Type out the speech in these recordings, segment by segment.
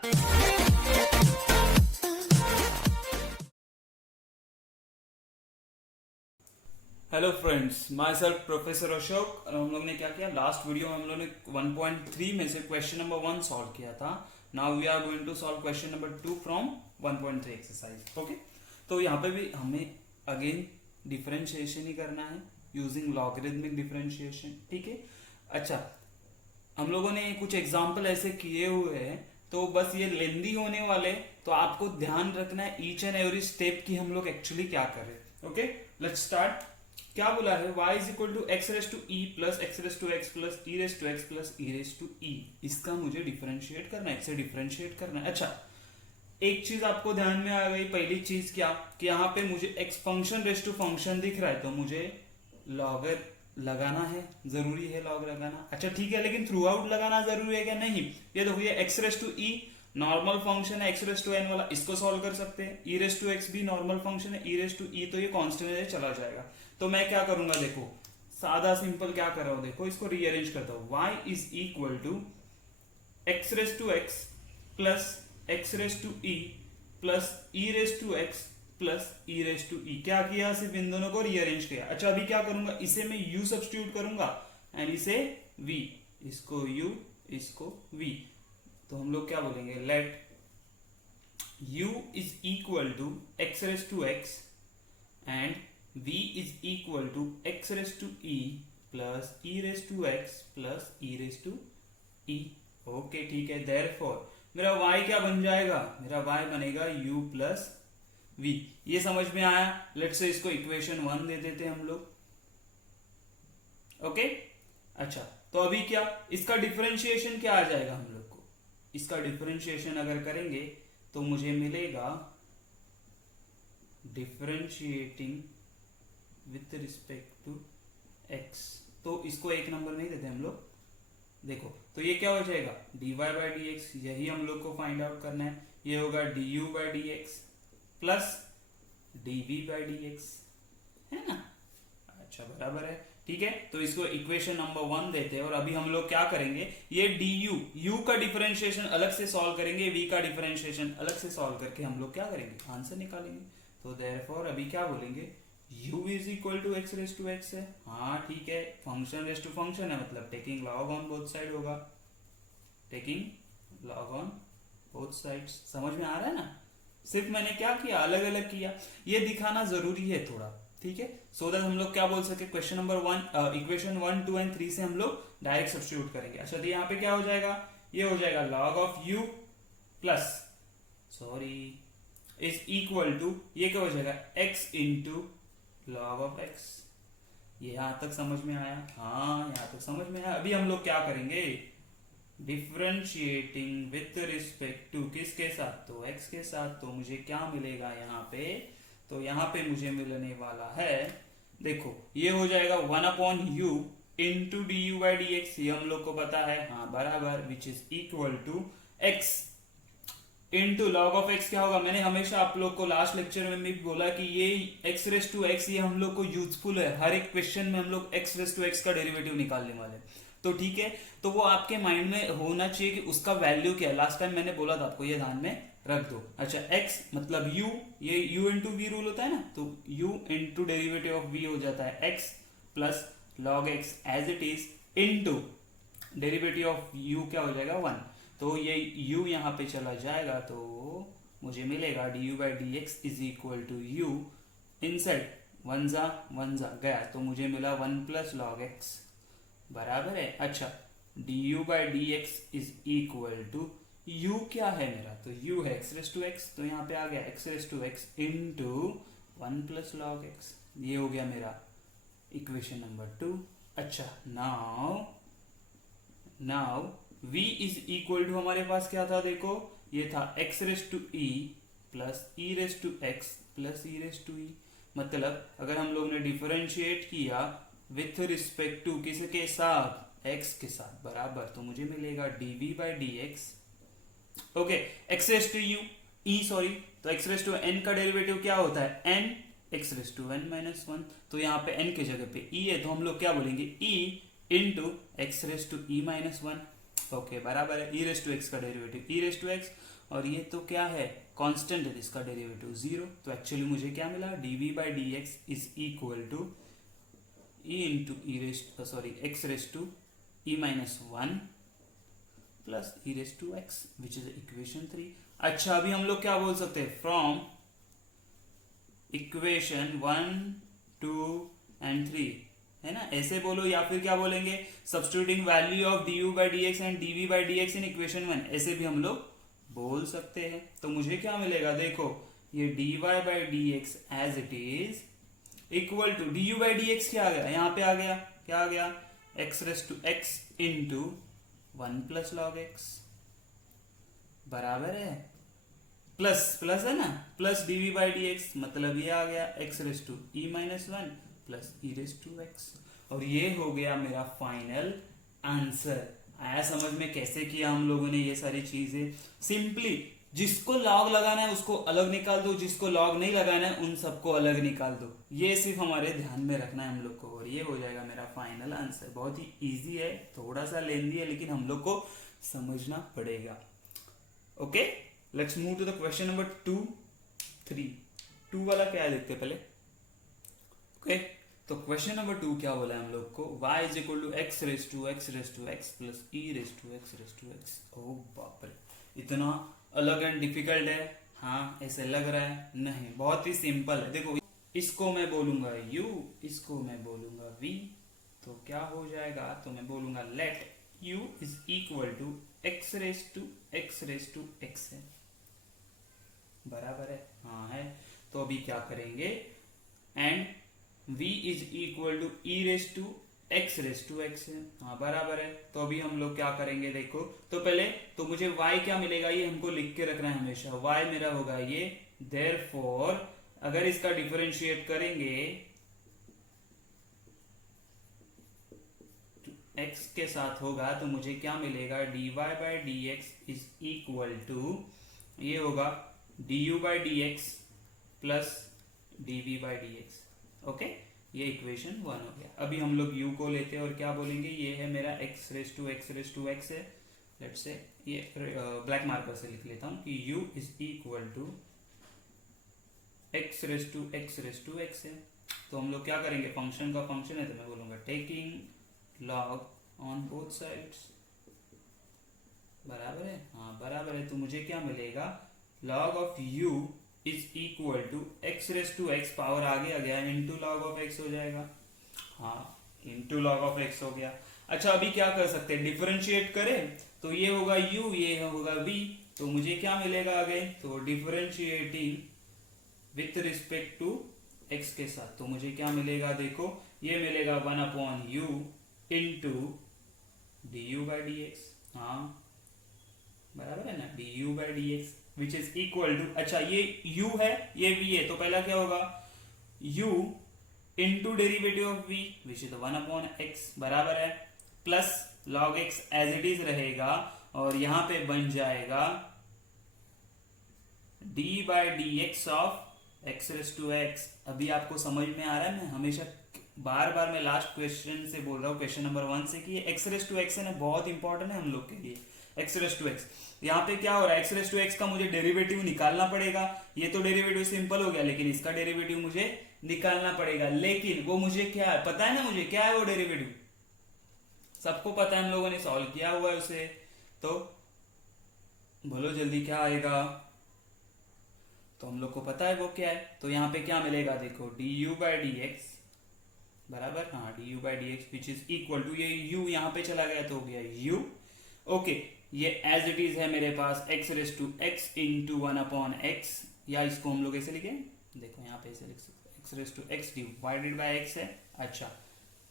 Hello friends, my self professor Ashok. और हम लोग ने क्या किया, लास्ट वीडियो में हम लोग ने 1.3 में से क्वेश्चन नंबर 1 सॉल्व किया था। Now we are going to solve question number 2 from 1.3 exercise. Okay, तो यहाँ पे भी हमें अगेन डिफरेंशिएशन ही करना है यूजिंग लॉगरिथमिक डिफरेंशिएशन। ठीक है, अच्छा, हम लोगों ने कुछ एग्जाम्पल ऐसे किए हुए हैं, तो बस ये लेंदी होने वाले, तो आपको ध्यान रखना है ईच एंड एवरी स्टेप की हम लोग एक्चुअली क्या कर रहे हैं। Okay, let's start. क्या बोला है, y is equal to x raise to e plus x raise to x plus e raise to x plus e raise to e. इसका मुझे डिफरेंशिएट करना है, इससे डिफरेंशिएट करना है। अच्छा, एक चीज आपको ध्यान में आ गई। पहली चीज क्या कि यहाँ पे मुझे x function raise to function दिख रहा है, तो मुझे लॉगर लगाना है, जरूरी है लॉग लगाना। अच्छा ठीक है, लेकिन थ्रू आउट लगाना जरूरी है क्या? नहीं। ये देखो, ये x raise to e normal function है, एक्स रेस टू एन वाला, इसको सॉल्व कर सकते हैं। ई रेस टू एक्स भी नॉर्मल फंक्शन है, ई रेस टू ई तो ये कांस्टेंट है, चला जाएगा। तो मैं क्या करूंगा, देखो सादा सिंपल क्या कर रहा हूं, देखो इसको रीअरेंज करता हूं। y is equal to x raise to x plus x raise to e plus e raise to x plus e raise to e. क्या किया, सिर्फ इन दोनों को रीअरेंज किया। अच्छा, अभी क्या करूंगा, इसे मैं u सब्स्टिट्यूट करूंगा एंड इसे v, इसको u इसको v। तो हम लोग क्या बोलेंगे, let u is equal to x raise to x and v is equal to x raise to e plus e raise to x plus e raise to e। Okay ठीक है, therefore मेरा y क्या बन जाएगा, मेरा y बनेगा u plus v। ये समझ में आया। लेट्स से इसको इक्वेशन 1 दे देते हैं हम लोग। ओके, अच्छा, तो अभी क्या, इसका डिफरेंशिएशन क्या आ जाएगा हम लोग को, इसका डिफरेंशिएशन अगर करेंगे तो मुझे मिलेगा differentiating with respect to x। तो इसको एक नंबर नहीं देते हम लोग। देखो तो ये क्या हो जाएगा, dy बाई डी एक्स, यही हम लोग को फाइंड आउट करना है। ये होगा du by d x plus dv by d x, है ना। अच्छा बराबर है, ठीक है। तो इसको इक्वेशन नंबर 1 देते हैं और अभी हम लोग क्या करेंगे, ये du u का डिफरेंशिएशन अलग से सॉल्व करेंगे, v का डिफरेंशिएशन अलग से सॉल्व करके हम लोग क्या करेंगे, आंसर निकालेंगे। तो देयरफॉर अभी क्या बोलेंगे, u is equal to x raise to x है। हाँ ठीक है, फंक्शन रेस टू फंक्शन है, मतलब taking log on both side होगा, taking log on both sides. समझ में आ रहा है ना। सिर्फ मैंने क्या किया, अलग अलग किया, ये दिखाना जरूरी है थोड़ा, ठीक है, सो दैट हम लोग क्या बोल सके, क्वेश्चन नंबर 1 इक्वेशन 1 2 एंड 3 से हम लोग डायरेक्ट सब्स्टिट्यूट करेंगे। अच्छा, तो यहाँ पे क्या हो जाएगा, ये हो जाएगा log of u plus sorry is equal to, ये क्या हो जाएगा, x into log of x। ये यहां तक समझ में आया? हाँ, यहां तक समझ में आया। अभी हम लोग क्या करेंगे, डिफरेंशिएटिंग विथ रिस्पेक्ट टू किसके साथ, तो x के साथ। तो मुझे क्या मिलेगा यहाँ पे, तो यहाँ पे मुझे मिलने वाला है, देखो ये हो जाएगा 1 upon u into d u by d x, ये हम लोग को पता है, हाँ बराबर, which is equal to x into log of x। क्या होगा, मैंने हमेशा आप लोग को लास्ट लेक्चर में भी बोला कि ये x रेस टू x ये हम लोग को यूजफुल है। हर एक क्वेश्चन में हम लोग x रेस टू x का डेरिवेटिव निकालने वाले, तो ठीक है, तो वो आपके माइंड में होना चाहिए कि उसका वैल्यू क्या है। लास्ट टाइम मैंने बोला था आपको, ये ध्यान में रख दो। अच्छा, x मतलब u, ये u इंटू वी रूल होता है ना, तो u into derivative of v हो जाता है x plus log x as it is into derivative of u क्या हो जाएगा 1। तो ये u यहाँ पे चला जाएगा, तो मुझे मिलेगा du by d x is equal to u inside 1 जा गया, तो मुझे मिला 1 प्लस लॉग x बराबर है। अच्छा, du by d x is equal to u क्या है मेरा, तो u है x रेस टू x, तो यहाँ पे आ गया x raise to x into 1 plus log x। ये हो गया मेरा इक्वेशन नंबर 2। अच्छा, now v is equal to हमारे पास क्या था, देखो ये था x raise to e plus e raise to x plus e raise to e। मतलब अगर हम लोग ने डिफरेंशिएट किया विथ रिस्पेक्ट टू किसके साथ, x के साथ बराबर, तो मुझे मिलेगा dv by d x. Okay, x raise to u e sorry, तो x रेस टू n का डेरिवेटिव क्या होता है, n x raise to n minus 1। तो यहाँ पे n के जगह पे e है, तो हम लोग क्या बोलेंगे, e into x raise to e minus 1। Okay बराबर है, ई रेस टू एक्स का derivative e raise to x, और ये तो क्या है कांस्टेंट है, इसका डेरिवेटिव 0। तो एक्चुअली मुझे क्या मिला, dv by d x is equal to e into e raise sorry x raise to e minus 1 plus e raise to x which is equation 3। अच्छा अभी हम लोग क्या बोल सकते हैं, फ्रॉम इक्वेशन 1 2 एंड 3, है ना, ऐसे बोलो, या फिर क्या बोलेंगे, substituting value of d u by d x and d v by d x in equation 1, ऐसे भी हम लोग बोल सकते हैं। तो मुझे क्या मिलेगा, देखो ये d y by d x as it is equal to d u by d x क्या आ गया, यहाँ पे आ गया, क्या आ गया, x raise to x into 1 plus log x बराबर है, प्लस प्लस है ना, plus d v by d x, मतलब ये आ गया x raise to e minus 1 plus e raise to x. और ये हो गया मेरा फाइनल आंसर। आया समझ में कैसे किया हम लोगों ने ये सारी चीजें। सिंपली जिसको लॉग लगाना है उसको अलग निकाल दो, जिसको लॉग नहीं लगाना है उन सबको अलग निकाल दो, ये सिर्फ हमारे ध्यान में रखना है हम लोग को, और ये हो जाएगा मेरा फाइनल आंसर। बहुत ही इजी है, थोड़ा सा लेंदी है, लेकिन हम लोग को समझना पड़ेगा। Okay, let's move to the question number 2 3। 2 वाला क्या है देखते पहले। ओके, तो क्वेश्चन नंबर 2 क्या बोला है हम लोग को, y is equal to x raise to x plus e raise to x. ओ बाप रे, इतना अलग एंड डिफिकल्ट है। हाँ ऐसे लग रहा है, नहीं बहुत ही सिंपल है। देखो इसको मैं बोलूंगा u, इसको मैं बोलूंगा v, तो क्या हो जाएगा, तो मैं बोलूंगा let u is equal to x raise to x है, बराबर है, हाँ है। तो अभी क्या करेंगे, and v is equal to e raise to x है, हाँ बराबर है। तो अभी हम लोग क्या करेंगे, देखो तो पहले तो मुझे y क्या मिलेगा, ये हमको लिख के रखना है हमेशा, y मेरा होगा ये, देयरफॉर अगर इसका डिफरेंशिएट करेंगे तो x के साथ होगा, तो मुझे क्या मिलेगा, dy by d x is equal to ये होगा du by d x plus dv by d x. Okay, ये इक्वेशन 1 हो गया। अभी हम लोग u को लेते हैं और क्या बोलेंगे, ये है मेरा x रेस टू एक्स है, लेट्स से ये ब्लैक मार्कर से लिख लेता हूँ कि u is equal to x raise to x है। तो हम लोग क्या करेंगे, फंक्शन का फंक्शन है तो मैं बोलूंगा taking log on both sides, बराबर है, हाँ बराबर है। तो मुझे क्या मिलेगा, log of u is equal to x power आगे आ गया इंटू लॉग ऑफ x हो जाएगा, हाँ इंटू लॉग ऑफ x हो गया। अच्छा अभी क्या कर सकते हैं, डिफरेंशिएट करें तो ये होगा u, ये होगा v, तो मुझे क्या मिलेगा आगे, तो differentiating with respect to x के साथ, तो मुझे क्या मिलेगा, देखो ये मिलेगा 1 upon u into d u by d x, हाँ बराबर है ना, d u by d x which is equal to, अच्छा ये u है ये v है, तो पहला क्या होगा u into derivative of v which is 1 upon x, बराबर है, plus log x as it is रहेगा, और यहां पे बन जाएगा d by d x of x raise to x. अभी आपको समझ में आ रहा है, मैं हमेशा बार बार मैं लास्ट क्वेश्चन से बोल रहा हूँ, क्वेश्चन नंबर 1 से, कि ये एक्स रेस टू एक्स है ना, बहुत इंपॉर्टेंट है हम लोग के लिए। एक्स रेस टू एक्स, यहाँ पे क्या हो रहा है, एक्स रेस टू एक्स का मुझे डेरिवेटिव निकालना पड़ेगा। ये तो डेरिवेटिव सिंपल हो गया, लेकिन इसका डेरिवेटिव मुझे निकालना पड़ेगा, लेकिन वो मुझे क्या है पता है ना, मुझे क्या है वो डेरिवेटिव सबको पता है, हम लोगों ने सॉल्व किया हुआ है उसे, तो बोलो जल्दी क्या आएगा, तो हम लोग को पता है वो क्या है। तो यहाँ पे क्या मिलेगा, देखो d u by d x बराबर, हाँ d u by d x which is equal to, ये u यहाँ पे चला गया तो हो गया u, ओके ये एज इट इज है मेरे पास x raise to x into 1 upon x, या इसको हम लोग ऐसे लिखे, देखो यहाँ पे ऐसे लिख सकते x raise to x divided by x है, अच्छा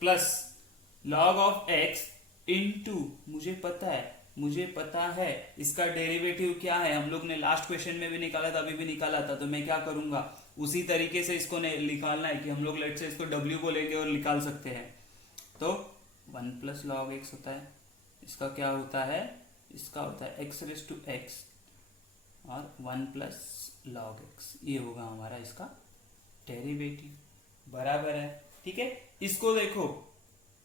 plus log of x into मुझे पता है इसका डेरिवेटिव क्या है, हम लोग ने लास्ट क्वेश्चन में भी निकाला था, अभी भी निकाला था, तो मैं क्या करूंगा उसी तरीके से इसको निकालना है कि हम लोग लेट से इसको w बोलेंगे और निकाल सकते हैं। तो 1 प्लस लॉग x होता है, इसका क्या होता है, इसका होता है एक्स रेस टू एक्स और 1 प्लस लॉग x, ये होगा हमारा इसका डेरिवेटिव, बराबर है, ठीक है। इसको देखो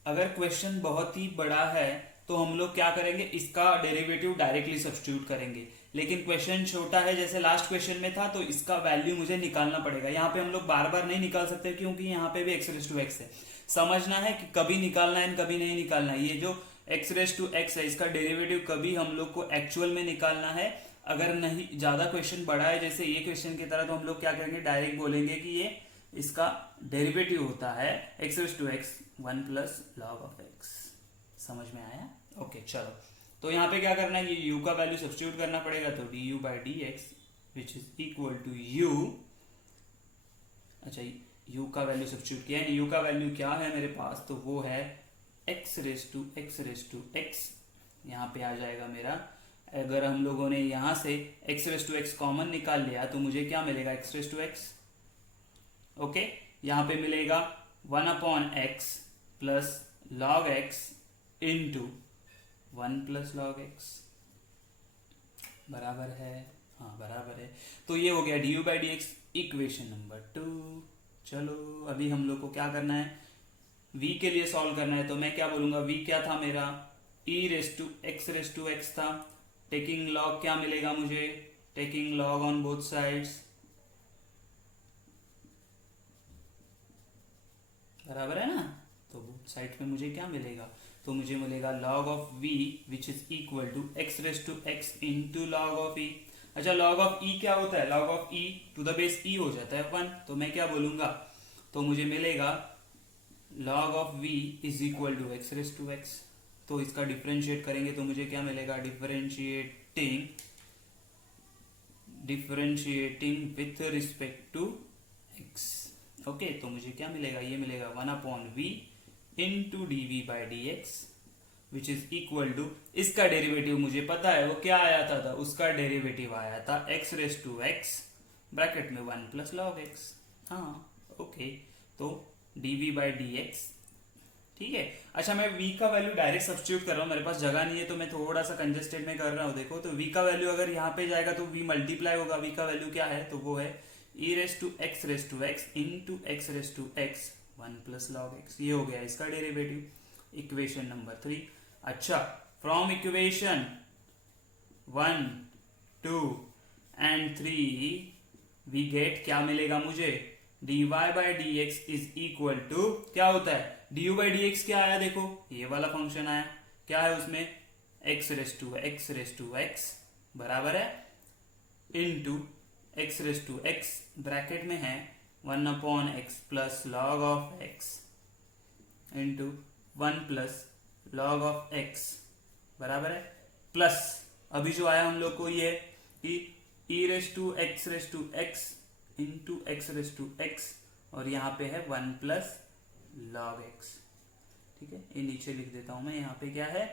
अगर क्वेश्चन बहुत ही बड़ा है तो हम लोग क्या करेंगे, इसका डेरिवेटिव डायरेक्टली सब्स्टिट्यूट करेंगे। लेकिन क्वेश्चन छोटा है, जैसे लास्ट क्वेश्चन में था, तो इसका वैल्यू मुझे निकालना पड़ेगा। यहाँ पे हम लोग बार बार नहीं निकाल सकते, क्योंकि यहाँ पे भी एक्स रेस टू एक्स है। समझना है कि कभी निकालना है, कभी नहीं निकालना है। ये जो एक्स रेस टू एक्स है, इसका डेरिवेटिव कभी हम लोग को एक्चुअल में निकालना है। अगर नहीं, ज्यादा क्वेश्चन बड़ा है जैसे ये क्वेश्चन की तरह, तो हम लोग क्या करेंगे, डायरेक्ट बोलेंगे कि ये इसका डेरिवेटिव होता है x raise to x 1 plus log of x. समझ में आया? ओके चलो, तो यहाँ पे क्या करना है, ये u का वैल्यू सब्स्टिट्यूट करना पड़ेगा, तो du by d x which is equal to u। अच्छा, u का वैल्यू सब्स्टिट्यूट किया है, u का वैल्यू क्या है मेरे पास, तो वो है x रेस टू x। यहाँ पे आ जाएगा मेरा, अगर हम लोगों ने यहाँ से x raise to x common निकाल लिया तो मुझे क्या मिलेगा, x raise to x। Okay, यहाँ पे मिलेगा 1 upon x plus log x into 1 plus log x, बराबर है, हाँ बराबर है। तो ये हो गया d u by d x, equation number 2। चलो अभी हम लोग को क्या करना है, v के लिए सॉल्व करना है। तो मैं क्या बोलूंगा, v क्या था मेरा, e रेस टू x था। टेकिंग लॉग क्या मिलेगा मुझे, taking log on both sides, बराबर है ना। तो बोथ साइड में मुझे क्या मिलेगा, तो मुझे मिलेगा log of v which is equal to x raise to x into log of e। अच्छा, लॉग ऑफ e क्या होता है, log of e to the base e हो जाता है 1। तो मैं क्या बोलूंगा, तो मुझे मिलेगा log of v is equal to x raise to x. तो इसका डिफरेंशिएट करेंगे तो मुझे क्या मिलेगा, differentiating with respect to x। Okay, तो मुझे क्या मिलेगा, ये मिलेगा 1 upon v into d v by d x which is equal to, इसका डेरिवेटिव मुझे पता है वो क्या आया था, उसका डेरिवेटिव आया था x raise to x bracket में 1 प्लस लॉग एक्स। हाँ ओके, तो d v by d x, ठीक है। अच्छा, मैं v का वैल्यू डायरेक्ट सब्स्टिट्यूट कर रहा हूँ, मेरे पास जगह नहीं है तो मैं थोड़ा सा कंजेस्टेड में कर रहा हूँ। देखो, तो v का वैल्यू अगर यहाँ पे जाएगा तो v मल्टीप्लाई होगा, v का वैल्यू क्या है, तो वो है e raise to x into x raise to x 1 plus log x. ये हो गया इसका डेरिवेटिव, इक्वेशन नंबर 3। अच्छा, from equation 1, 2 and 3 we get, क्या मिलेगा मुझे, dy by d x is equal to, क्या होता है, du बाई डी एक्स क्या आया, देखो ये वाला फंक्शन आया, क्या है उसमें, एक्स रेस टू एक्स बराबर है into x raise to x bracket में है 1 upon x plus log of x into 1 plus log of x, बराबर है प्लस, अभी जो आया हम लोग को ये कि e raise to x into x raise to x, और यहाँ पे है 1 प्लस लॉग एक्स। ठीक है, ये नीचे लिख देता हूं मैं, यहाँ पे क्या है,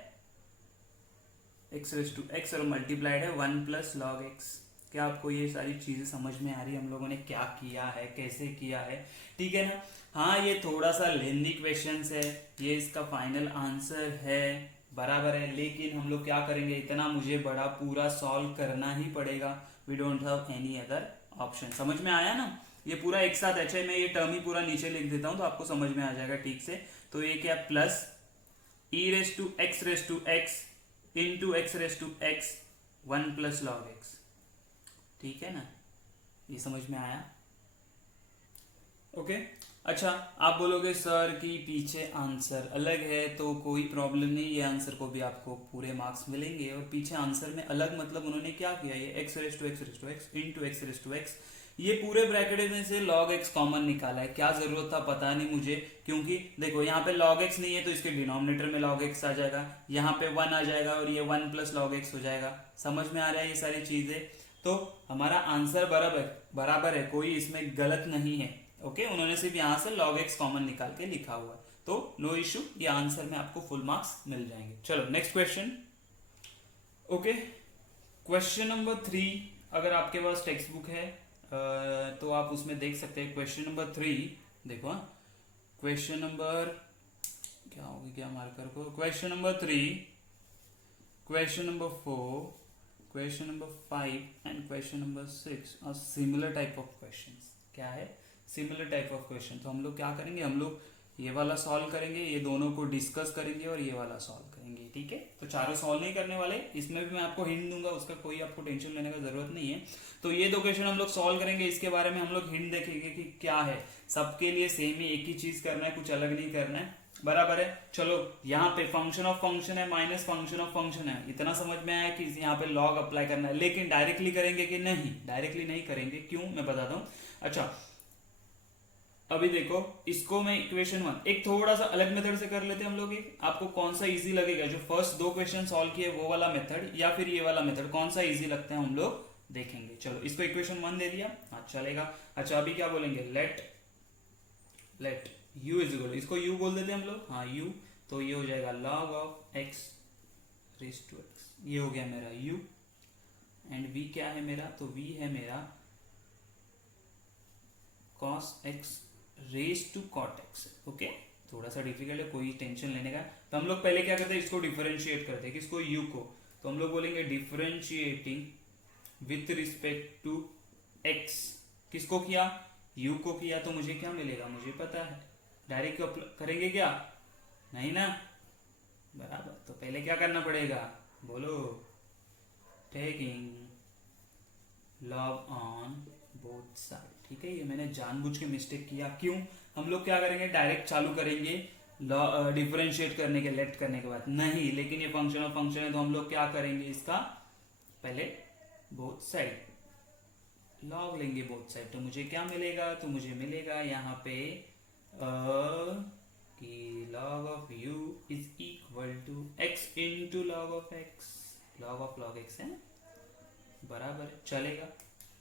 एक्स रेस टू एक्स और मल्टीप्लाइड है 1 प्लस लॉग एक्स। क्या आपको ये सारी चीजें समझ में आ रही है, हम लोगों ने क्या किया है, कैसे किया है, ठीक है ना। हाँ, ये थोड़ा सा लेंदी क्वेश्चन है, ये इसका फाइनल आंसर है, बराबर है। लेकिन हम लोग क्या करेंगे, इतना मुझे बड़ा पूरा सॉल्व करना ही पड़ेगा, we don't have any other option. समझ में आया ना, ये पूरा एक साथ, अच्छा मैं ये टर्म ही पूरा नीचे लिख देता हूं तो आपको समझ में आ जाएगा ठीक से। तो ये क्या, plus e raise to x into x raise to x 1 plus log x, ठीक है ना, ये समझ में आया, ओके। अच्छा, आप बोलोगे सर कि पीछे आंसर अलग है, तो कोई प्रॉब्लम नहीं, ये आंसर को भी आपको पूरे मार्क्स मिलेंगे। और पीछे आंसर में अलग मतलब उन्होंने क्या किया, ये x raise to x into x raise to x, ये पूरे ब्रैकेट में से log x कॉमन निकाला है। क्या जरूरत था पता नहीं मुझे, क्योंकि देखो यहाँ पे log x नहीं है तो इसके डिनोमिनेटर में log x आ जाएगा, यहाँ पे 1 आ जाएगा और ये 1 प्लस log x हो जाएगा। समझ में आ रहा है ये सारी चीजें, तो हमारा आंसर बराबर है, कोई इसमें गलत नहीं है। ओके, उन्होंने सिर्फ यहाँ से log x कॉमन निकाल के लिखा हुआ है, तो नो इश्यू, ये आंसर में आपको फुल मार्क्स मिल जाएंगे। चलो next question. Okay, question number 3, अगर आपके पास टेक्स्ट बुक है तो आप उसमें देख सकते हैं। क्वेश्चन नंबर 3 देखो, क्वेश्चन नंबर क्या होगी, क्या मार्कर को, question number 3, question number 4, question number 5 and question number 6 और सिमिलर टाइप ऑफ क्वेश्चंस। क्या है, सिमिलर टाइप ऑफ क्वेश्चन। तो हम लोग क्या करेंगे, हम लोग ये वाला सॉल्व करेंगे, ये दोनों को डिस्कस करेंगे और ये वाला सॉल्व करेंगे, ठीक है। तो चारों सॉल्व नहीं करने वाले, इसमें भी मैं आपको हिंट दूंगा, उसका कोई आपको टेंशन लेने का जरूरत नहीं है। तो ये 2 क्वेश्चन हम लोग सॉल्व करेंगे, इसके बारे में हम लोग हिंट देखेंगे कि क्या है, सबके लिए सेम ही एक ही चीज करना है, कुछ अलग नहीं करना है, बराबर है। चलो यहाँ पे फंक्शन ऑफ फंक्शन है माइनस फंक्शन ऑफ फंक्शन है, इतना समझ में आया कि यहाँ पे लॉग अप्लाई करना है, लेकिन डायरेक्टली करेंगे कि नहीं, डायरेक्टली नहीं करेंगे, क्यों मैं बताता हूँ। अच्छा अभी देखो, इसको मैं इक्वेशन 1 एक थोड़ा सा अलग मेथड से कर लेते हैं हम लोग। आपको कौन सा इजी लगेगा, जो फर्स्ट 2 क्वेश्चन सॉल्व किए वो वाला मेथड या फिर ये वाला मेथड, कौन सा इजी लगता है हम लोग देखेंगे। चलो इसको इक्वेशन 1 दे दिया, हाँ चलेगा। अच्छा अभी क्या बोलेंगे, लेट u इज इक्वल, इसको u बोल देते हैं हम लोग, हाँ u, तो ये हो जाएगा log of x raise to x, ये हो गया मेरा u, एंड v क्या है मेरा, तो v है मेरा cos x raise to cot x. Okay, थोड़ा सा डिफिकल्ट है, कोई टेंशन लेने का। तो हम लोग पहले क्या करते हैं, इसको डिफरेंशिएट करते हैं, किसको, u को। तो हम लोग बोलेंगे differentiating with respect to x, किसको किया, u को किया, तो मुझे क्या मिलेगा, मुझे पता है, डायरेक्ट करेंगे क्या, नहीं ना, बराबर। तो पहले क्या करना पड़ेगा, बोलो, taking log on both side, ठीक है। ये मैंने जानबूझ के मिस्टेक किया, क्यों, हम लोग क्या करेंगे, डायरेक्ट चालू करेंगे डिफरेंशिएट करने के, लेट करने के बाद नहीं, लेकिन ये फंक्शन ऑफ फंक्शन है, तो हम लोग क्या करेंगे, इसका पहले बोथ साइड लॉग लेंगे, बोथ साइड। तो मुझे क्या मिलेगा, तो मुझे मिलेगा यहाँ पे कि log of u is equal to x into log of x, log x है, बराबर चलेगा।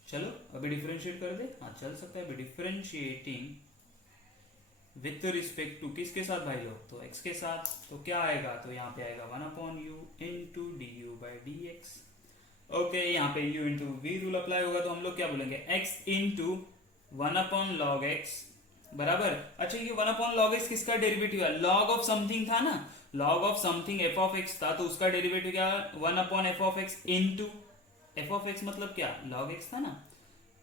चलो अभी डिफरेंशिएट कर दे, हाँ चल सकता है। अभी डिफरेंशिएटिंग विथ रिस्पेक्ट टू किसके साथ भाई लोग, तो x के साथ, तो क्या आएगा, तो यहाँ पे आएगा 1/u into d u by d x. Okay, यहाँ पे u into v rule apply होगा, तो हम लोग क्या बोलेंगे, x इंटू 1/log x, बराबर। अच्छा ये 1/log x किसका डेरिवेटिव है, log ऑफ समथिंग था ना, log of something f of x था, तो उसका डेरिवेटिव क्या, 1/f of x into f of x मतलब क्या, log x था ना,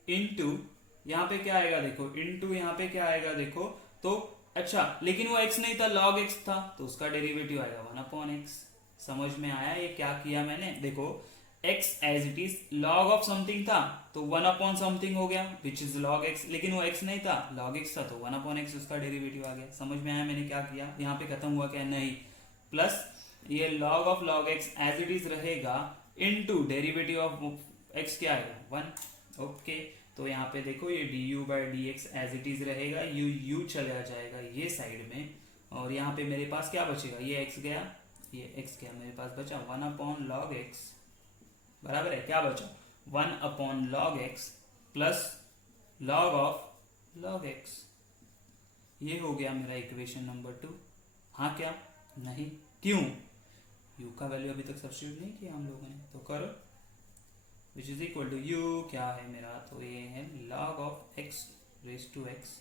इंटू यहाँ पे क्या आएगा देखो, इंटू यहाँ पे क्या आएगा देखो, तो अच्छा लेकिन वो x नहीं था, log x था, तो उसका डेरिवेटिव आएगा 1/x। समझ में आया ये क्या किया मैंने, देखो x as it is, log of something था तो 1/समथिंग हो गया विच इज log x, लेकिन वो x नहीं था, log x था, तो 1/x उसका डेरिवेटिव आ गया। समझ में आया मैंने क्या किया, यहाँ पे खत्म हुआ क्या, नहीं, प्लस ये log of log x as it is रहेगा इनटू डेरिवेटिव ऑफ x क्या आएगा 1। ओके, तो यहाँ पे देखो ये du by d x as it is रहेगा, u चला जाएगा ये साइड में, और यहाँ पे मेरे पास क्या बचेगा, ये x गया, ये x गया, मेरे पास बचा 1/log x, बराबर है, क्या बचा 1/log x plus log of log x। ये हो गया मेरा इक्वेशन नंबर 2। हाँ क्या, नहीं, क्यों, u का वैल्यू अभी तक सब्स्टिट्यूट नहीं किया हम लोगों ने, तो करो, which is equal to u क्या है मेरा, तो ये है log of x raise to x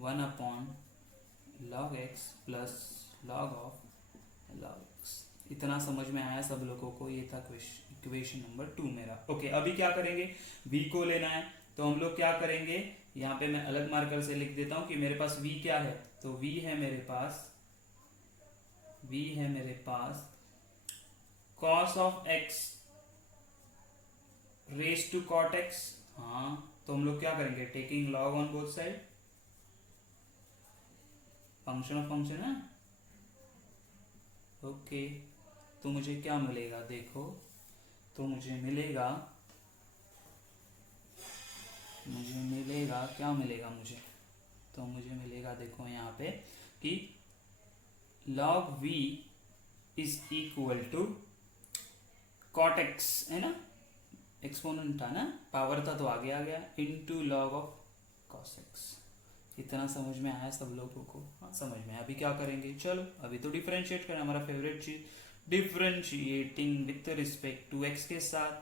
1/log x plus log of log x। इतना समझ में आया सब लोगों को, ये था इक्वेशन नंबर 2 मेरा। ओके, अभी क्या करेंगे, v को लेना है, तो हम लोग क्या करेंगे, यहाँ पे मैं अलग मार्कर से लिख देता हूँ कि मेरे पास v क्या है, तो v है मेरे पास cos of x raise to cot x। हाँ, तो हम लोग क्या करेंगे, taking log on both side, function of function है। ओके, तो मुझे क्या मिलेगा देखो, तो मुझे मिलेगा क्या मिलेगा मुझे, तो मुझे मिलेगा देखो यहाँ पे कि log v is equal to cot x, है ना, एक्सपोनेंट था ना, पावर था तो आगे आ गया, into log of cos x। इतना समझ में आया सब लोगों को, हाँ समझ में। अभी क्या करेंगे, चलो अभी तो डिफरेंशिएट करना, हमारा फेवरेट चीज, differentiating with respect to x के साथ,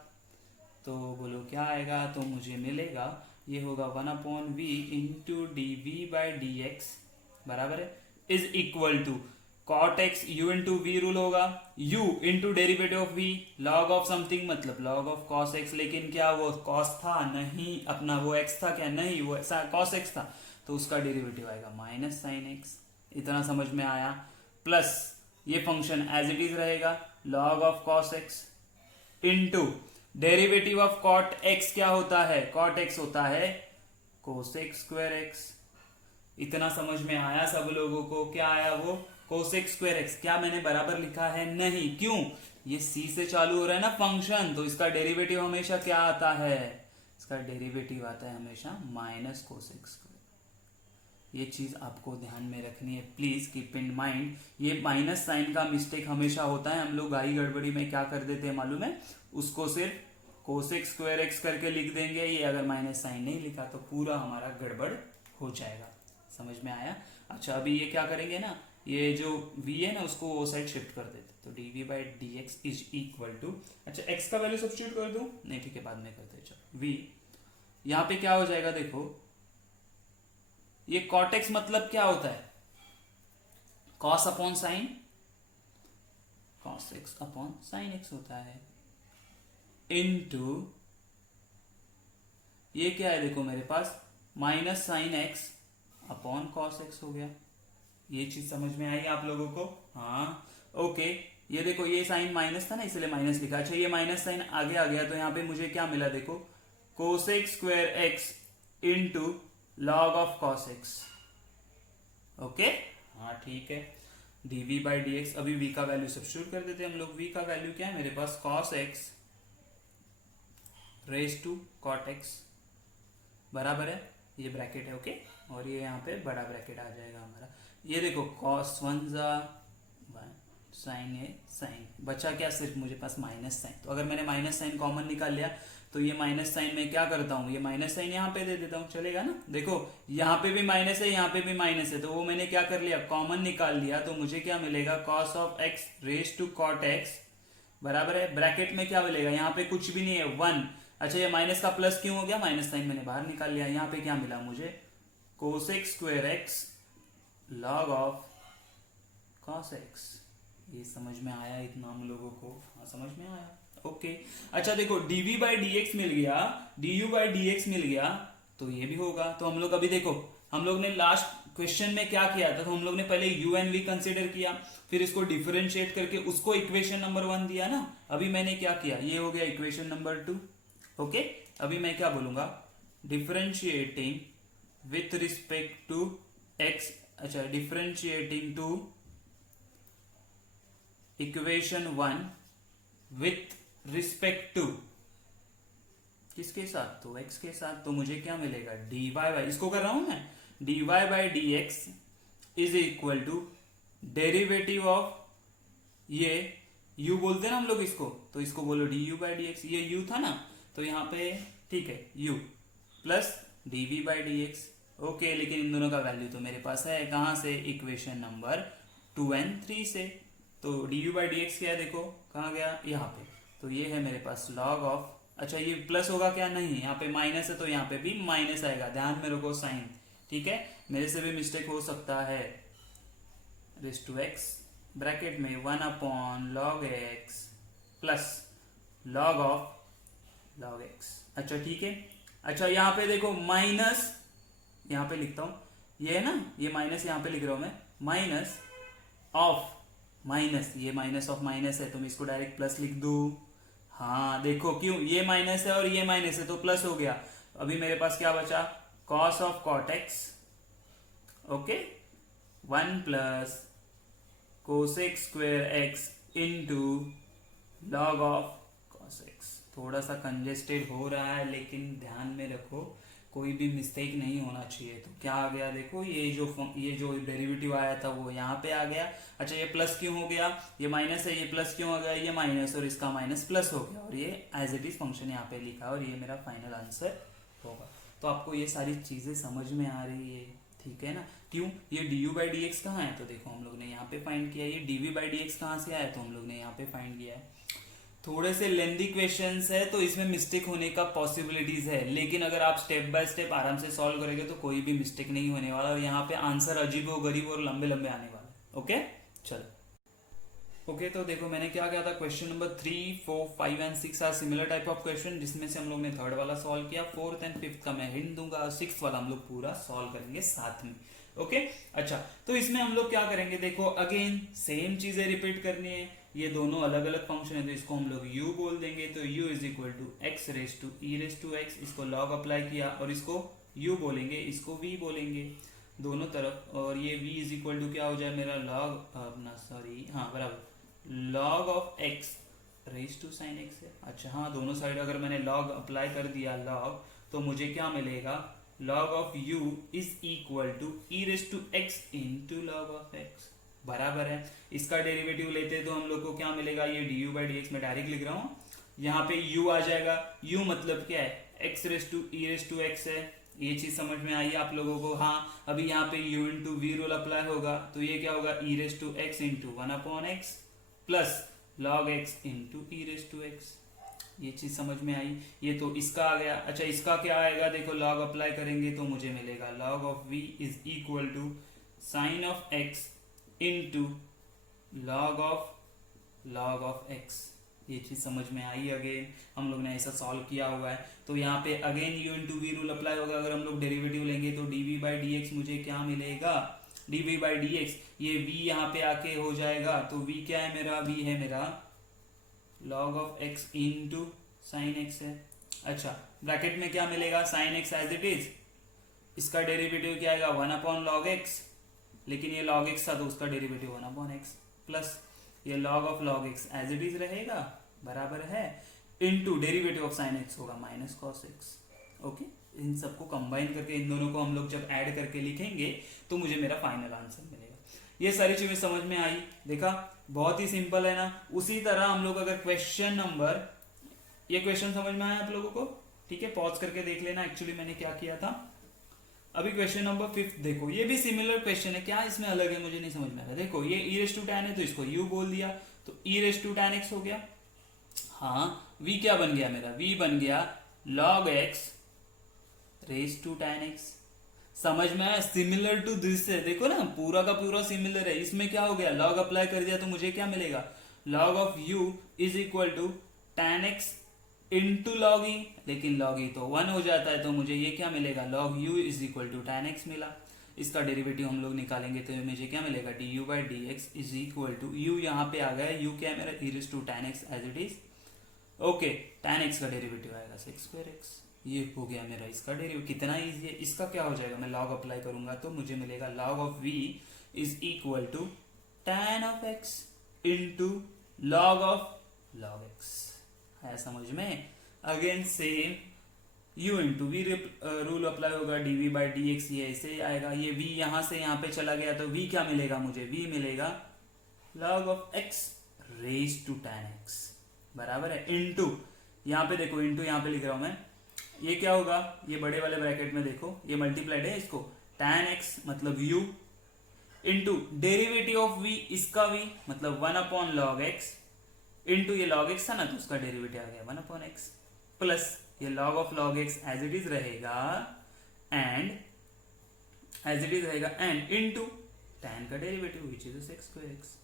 तो बोलो क्या आएगा, तो मुझे मिलेगा ये होगा 1/v into d v by d x, बराबर है, is equal to cot x, u into v rule होगा, u into derivative of v, log of something मतलब log ऑफ cos x, लेकिन क्या वो cos था, नहीं, अपना वो x था क्या, नहीं, वो cos x था, तो उसका डेरिवेटिव आएगा माइनस साइन एक्स। इतना समझ में आया। प्लस ये फंक्शन एज इट इज रहेगा log of cos x into derivative of cot x क्या होता है, कॉट एक्स होता है कोसेक स्क्वायर एक्स। इतना समझ में आया सब लोगों को? क्या आया वो? Cosec square x. क्या मैंने बराबर लिखा है? नहीं। क्यों? ये सी से चालू हो रहा है ना फंक्शन, तो इसका डेरिवेटिव हमेशा क्या आता है? इसका डेरिवेटिव आता है हमेशा माइनस कोसेक स्क्वायर। ये चीज आपको ध्यान में रखनी है, प्लीज कीप इन माइंड। ये माइनस साइन का मिस्टेक हमेशा होता है। हम लोग गाड़ी गड़बड़ी में क्या कर देते हैं मालूम है? उसको सिर्फ कोसेक स्क्वायर एक्स करके लिख देंगे। ये अगर माइनस साइन नहीं लिखा तो पूरा हमारा गड़बड़ हो जाएगा। समझ में आया? अच्छा, अभी ये क्या करेंगे ना, ये जो v है ना उसको वो साइड शिफ्ट कर देते, तो dv by d x is equal to, अच्छा x का वैल्यू सब्स्टिट्यूट कर दूं? नहीं ठीक है, बाद में करते हैं। चलो v यहाँ पे क्या हो जाएगा, देखो ये cot x मतलब क्या होता है? cos upon sine, cos x upon sine x होता है, इनटू ये क्या है देखो मेरे पास minus sine x upon cos x हो गया। ये चीज समझ में आई आप लोगों को? हाँ ओके। ये देखो ये साइन माइनस था ना इसलिए माइनस लिखा। अच्छा ये माइनस साइन आगे आ गया तो यहाँ पे मुझे क्या मिला देखो, cosec square x into log of cos x. Okay हाँ ठीक है, dv बाई डी एक्स। अभी v का वैल्यू सब्स्टिट्यूट कर देते हैं हम लोग। v का वैल्यू क्या है मेरे पास? Cos x raise to cot x बराबर है, ये ब्रैकेट है ओके, और ये यहाँ पे बड़ा ब्रैकेट आ जाएगा हमारा। ये देखो कॉस वन जा साइन ए साइन, बचा क्या सिर्फ मुझे पास माइनस साइन। तो अगर मैंने माइनस साइन कॉमन निकाल लिया तो ये माइनस साइन में क्या करता हूँ, ये माइनस साइन यहाँ पे दे देता हूँ, चलेगा ना? देखो यहाँ पे भी माइनस है, यहाँ पे भी माइनस है, तो वो मैंने क्या कर लिया, कॉमन निकाल लिया। तो मुझे क्या मिलेगा, cos of x raise to cot x बराबर है, ब्रैकेट में क्या मिलेगा, यहाँ पे कुछ भी नहीं है 1। अच्छा ये माइनस का प्लस क्यों हो गया, माइनस साइन मैंने बाहर निकाल लिया। यहाँ पे क्या मिला मुझे, cosec square x log of cos x. ये समझ में आया इतना हम लोगों को? हाँ समझ में आया ओके। अच्छा देखो dv बाई डी एक्स मिल गया, du बाई डी एक्स मिल गया, तो ये भी होगा। तो हम लोग अभी देखो, हम लोग ने लास्ट क्वेश्चन में क्या किया था, तो हम लोग ने पहले u एंड v कंसिडर किया, फिर इसको डिफरेंशिएट करके उसको इक्वेशन नंबर 1 दिया ना। अभी मैंने क्या किया, ये हो गया इक्वेशन नंबर 2 ओके। अभी मैं क्या बोलूंगा, differentiating with respect to x, अच्छा differentiating to equation 1 with respect to किसके साथ, तो x के साथ। तो मुझे क्या मिलेगा, dy बाई, इसको कर रहा हूं मैं, dy by d x is equal to derivative of, ये u बोलते हैं ना हम लोग इसको, तो इसको बोलो du बाई डी एक्स। ये u था ना, तो यहाँ पे ठीक है u plus dv by d x okay. लेकिन इन दोनों का वैल्यू तो मेरे पास है, कहाँ से, इक्वेशन नंबर 2 एंड 3 से। तो du बाई डी एक्स क्या है देखो, कहाँ गया, यहाँ पे। तो ये है मेरे पास लॉग ऑफ, अच्छा ये प्लस होगा क्या, नहीं यहाँ पे माइनस है तो यहाँ पे भी माइनस आएगा, ध्यान में रखो साइन, ठीक है, मेरे से भी मिस्टेक हो सकता है। रेस टू एक्स ब्रैकेट में 1 upon log x plus log of log x. अच्छा ठीक है। अच्छा यहाँ पे देखो माइनस, यहाँ पे लिखता हूं, ये है ना, ये माइनस यहाँ पे लिख रहा हूं मैं, माइनस ऑफ माइनस, ये माइनस ऑफ माइनस है तो मैं इसको डायरेक्ट प्लस लिख दूं। हाँ देखो क्यों, ये माइनस है और ये माइनस है तो प्लस हो गया। अभी मेरे पास क्या बचा, cos of cot x okay 1 plus cosec square x into log of cos x. थोड़ा सा कंजेस्टेड हो रहा है लेकिन ध्यान में रखो कोई भी मिस्टेक नहीं होना चाहिए। तो क्या आ गया देखो, ये जो डेरिवेटिव आया था वो यहाँ पे आ गया। अच्छा ये प्लस क्यों हो गया, ये माइनस है, ये प्लस क्यों हो गया, ये माइनस और इसका माइनस प्लस हो गया, और ये एज इट इज फंक्शन यहाँ पे लिखा और ये मेरा फाइनल आंसर होगा। तो आपको ये सारी चीजें समझ में आ रही है, ठीक है ना? क्यों, ये du बाई डी एक्स कहाँ है, तो देखो हम लोग ने यहाँ पे फाइंड किया। ये dv बाई डी एक्स कहाँ से आया, तो हम लोग ने यहाँ पे फाइंड किया है। थोड़े से लेंदी क्वेश्चंस है तो इसमें मिस्टेक होने का पॉसिबिलिटीज है, लेकिन अगर आप स्टेप बाय स्टेप आराम से सॉल्व करेंगे तो कोई भी मिस्टेक नहीं होने वाला, और यहाँ पे आंसर अजीब व गरीब और लंबे लंबे आने वाले। ओके चलो ओके तो देखो मैंने क्या किया था, question number 3, 4, 5 and 6 are similar type of question, जिसमें से हम लोग ने थर्ड वाला सॉल्व किया, फोर्थ एंड फिफ्थ का मैं हिंट दूंगा और सिक्स वाला हम लोग पूरा सॉल्व करेंगे साथ में। ओके अच्छा, तो इसमें हम लोग क्या करेंगे, देखो अगेन सेम चीजें रिपीट करनी है। ये दोनों अलग अलग फंक्शन है तो इसको हम लोग u बोल देंगे, तो u is equal to x raise to e raise to x, इसको log अप्लाई किया और इसको u बोलेंगे, इसको v बोलेंगे दोनों तरफ, और ये v इज इक्वल टू क्या हो जाए मेरा log अपना सॉरी हाँ बराबर log of x raise to sine x है। अच्छा हाँ, दोनों साइड अगर मैंने log अप्लाई कर दिया log, तो मुझे क्या मिलेगा, log of u is equal to e raise to x into log of x बराबर है। इसका डेरिवेटिव लेते तो हम लोग को क्या मिलेगा, ये du बाई डी एक्स में डायरेक्ट लिख रहा हूँ, यहाँ पे u आ जाएगा, u मतलब क्या है, x raise to e raise to x है। ये चीज समझ में आई आप लोगों को? हाँ, अभी यहाँ पे u into v rule apply होगा, तो ये क्या होगा, e raise to x into one upon x plus log x into e raise to x. ये चीज समझ में आई? ये तो इसका आ गया। अच्छा इसका क्या आएगा, देखो log अप्लाई करेंगे तो मुझे मिलेगा log of v is equal to sine of x into log of x। ये चीज समझ में आई? अगेन हम लोग ने ऐसा सॉल्व किया हुआ है, तो यहाँ पे again u into v rule apply होगा। अगर हम लोग डेरिवेटिव लेंगे तो dv बाई डी एक्स मुझे क्या मिलेगा, dv बाई डी एक्स, ये v यहाँ पे आके हो जाएगा, तो v क्या है मेरा, v है मेरा log of x into sine x है। अच्छा ब्रैकेट में क्या मिलेगा, sine x as it is, इसका डेरिवेटिव क्या आएगा, वन अपॉन log x, लेकिन ये log x था तो उसका derivative one upon x plus ये log of log x as it is रहेगा बराबर है, into derivative of sine x होगा माइनस कॉस x। ओके, इन सबको कंबाइन करके इन दोनों को हम लोग जब ऐड करके लिखेंगे तो मुझे मेरा फाइनल आंसर मिलेगा। ये सारी चीजें समझ में आई? देखा बहुत ही सिंपल है ना। उसी तरह हम लोग अगर क्वेश्चन नंबर, ये क्वेश्चन समझ में आया आप लोगों को? ठीक है, पॉज करके देख लेना एक्चुअली मैंने क्या किया था। अभी क्वेश्चन नंबर 5 देखो, ये भी सिमिलर क्वेश्चन है, क्या इसमें अलग है मुझे नहीं समझ में आ रहा। देखो ये ई रेस टू टैन है तो इसको u बोल दिया, तो ई रेस टू टैन एक्स हो गया। हाँ, v क्या बन गया मेरा, v बन गया log x raise to tan x. समझ में आया? सिमिलर टू दिस है, देखो ना पूरा का पूरा सिमिलर है। इसमें क्या हो गया, log अप्लाई कर दिया तो मुझे क्या मिलेगा, log of u is equal to tan x into log e, लेकिन log e तो 1 हो जाता है, तो मुझे ये क्या मिलेगा, log u is equal to tan x मिला। इसका डेरिवेटिव हम लोग निकालेंगे तो मुझे क्या मिलेगा, du by d x is equal to, u यहाँ पे आ गया, u क्या है मेरा, e raise to tan x as it is. Okay, tan x का डेरिवेटिव आएगा सेक स्क्वायर एक्स। ये हो गया मेरा इसका डेरिवेटिव। कितना इजी है। इसका क्या हो जाएगा, मैं log अप्लाई करूंगा तो मुझे मिलेगा log of v is equal to tan of x into log of log x। है समझ में? Again same u into v rule apply होगा, dv बाई डी एक्स, ये ऐसे आएगा। ये v यहां से यहां पे चला गया तो v क्या मिलेगा मुझे, v मिलेगा log of x raise to tan x बराबर है, इंटू यहाँ पे देखो, इंटू यहाँ पे लिख रहा हूं मैं, ये क्या होगा, ये बड़े वाले ब्रैकेट में देखो ये मल्टीप्लाइड है, इसको tan x मतलब u into derivative of v, इसका v मतलब one upon log x into ये log x था ना तो उसका डेरिवेटिव आ गया वन अपॉन x प्लस ये log of log x as it is रहेगा एंड इंटू tan का derivative which is sec square x।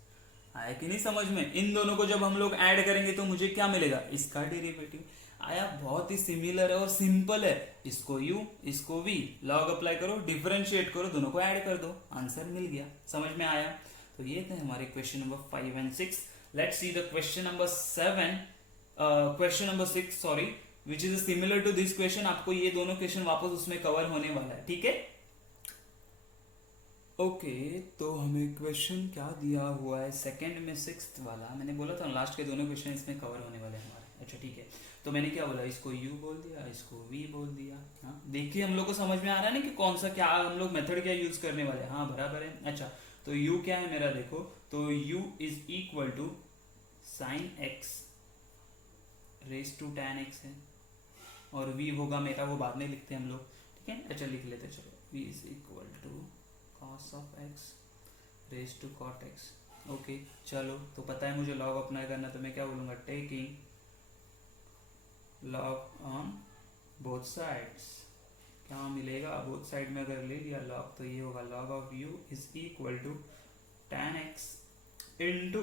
आया कि नहीं समझ में? इन दोनों को जब हम लोग ऐड करेंगे तो मुझे क्या मिलेगा, इसका डेरिवेटिव आया। बहुत ही सिमिलर है और सिंपल है। इसको u इसको v, log अप्लाई करो, डिफरेंशिएट करो, दोनों को ऐड कर दो, आंसर मिल गया। समझ में आया? तो ये थे हमारे question number 5 and 6। Let's see the question number 7, question number 6 sorry, which is similar to this question. आपको ये दोनों क्वेश्चन वापस उसमें कवर होने वाला है, ठीक है? ओके तो हमें क्वेश्चन क्या दिया हुआ है, सेकंड में 6th वाला। मैंने बोला था लास्ट के दोनों क्वेश्चन इसमें कवर होने वाले हैं हमारे। अच्छा ठीक है, तो मैंने क्या बोला, इसको u बोल दिया, इसको v बोल दिया। हाँ देखिए हम लोग को समझ में आ रहा है ना कि कौन सा क्या हम लोग मेथड क्या यूज करने वाले हैं। हाँ बराबर है। अच्छा तो u क्या है मेरा, देखो तो u is equal to sine x raise to tan x है, और v होगा मेरा, वो बाद में लिखते हैं हम लोग, ठीक है? अच्छा लिख लेते चलो, v is equal to cos of x raise to cot x। Okay चलो, तो पता है मुझे log अप्लाई करना, तो मैं क्या बोलूंगा, taking log on both sides. क्या मिलेगा, बोथ साइड में अगर ले लिया log तो ये होगा log of u is equal to tan x into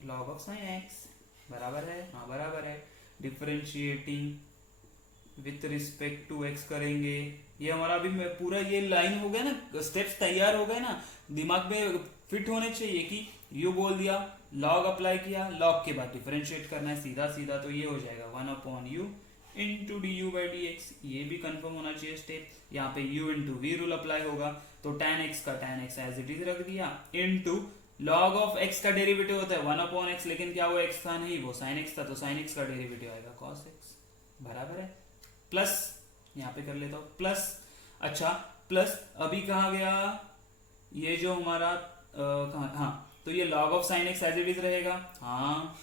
log of sine x बराबर है, हाँ बराबर है। Differentiating with respect to x करेंगे, ये हमारा अभी पूरा ये लाइन हो गया ना, स्टेप्स तैयार हो गए ना, दिमाग में फिट होने चाहिए कि यू बोल दिया, लॉग अप्लाई किया, लॉग के बाद डिफरेंशिएट करना है सीधा सीधा, तो ये हो जाएगा 1/u into d u by d x, ये भी कंफर्म होना चाहिए स्टेप। यहाँ पे u into v rule apply होगा, तो tan x का tan x as it is रख दिया, इंटू लॉग ऑफ x का डेरिवेटिव होता है 1/x, लेकिन क्या वो x था नहीं, वो sin x था, तो sin x का डेरिवेटिव आएगा cos x बराबर है, प्लस यहाँ पे कर लेता हूँ प्लस। अच्छा प्लस अभी कहा गया, ये जो हमारा हाँ, तो ये log of sin x as it is रहेगा, हाँ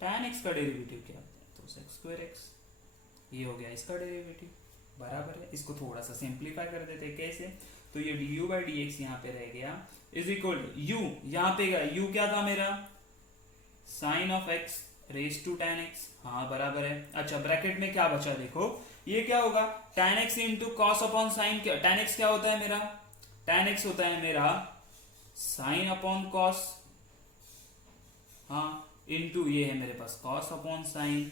tan x का डेरिवेटिव क्या होता है, तो sec स्क्वायर x, ये हो गया इसका डेरिवेटिव बराबर है। इसको थोड़ा सा सिंप्लीफाई कर देते हैं, कैसे, तो ये D u by d x यहाँ पे रह गया इज इक्वल टू यू, यहाँ पे गया यू क्या था मेरा, sine of x raise to tan x, हाँ बराबर है। अच्छा ब्रैकेट में क्या बचा देखो, ये क्या होगा, tan x into cos upon sine, क्या tan x क्या होता है मेरा, tan x होता है मेरा साइन अपॉन कॉस, हाँ इंटू ये है मेरे पास कॉस अपॉन साइन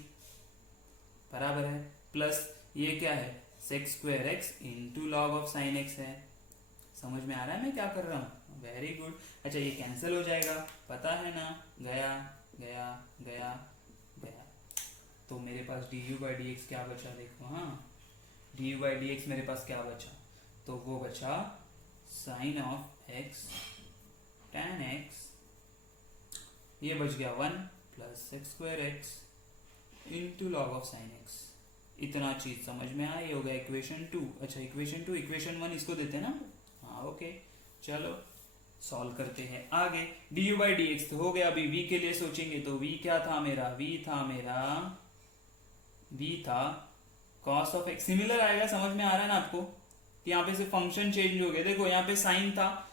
बराबर है, प्लस ये क्या है sec square x into log of sine x है। समझ में आ रहा है मैं क्या कर रहा हूँ, वेरी गुड। अच्छा ये कैंसिल हो जाएगा, पता है ना, गया गया गया गया, तो मेरे पास d u by d x क्या बचा देखो, हाँ d u by d x मेरे पास क्या बचा, तो वो बचा sine of x tan x, ये बच गया 1 plus sec square x into log of sine x. इतना चीज समझ में आया, ये हो गया इक्वेशन 2। अच्छा इक्वेशन 2, इक्वेशन 1 इसको देते हैं ना, हाँ ओके चलो सॉल्व करते हैं आगे। D u by d x तो हो गया, अभी v के लिए सोचेंगे तो v क्या था मेरा, v था cos ऑफ x, सिमिलर आएगा, समझ में आ रहा है ना आपको, यहाँ पे से फंक्शन चेंज हो गया, देखो यहाँ पे साइन था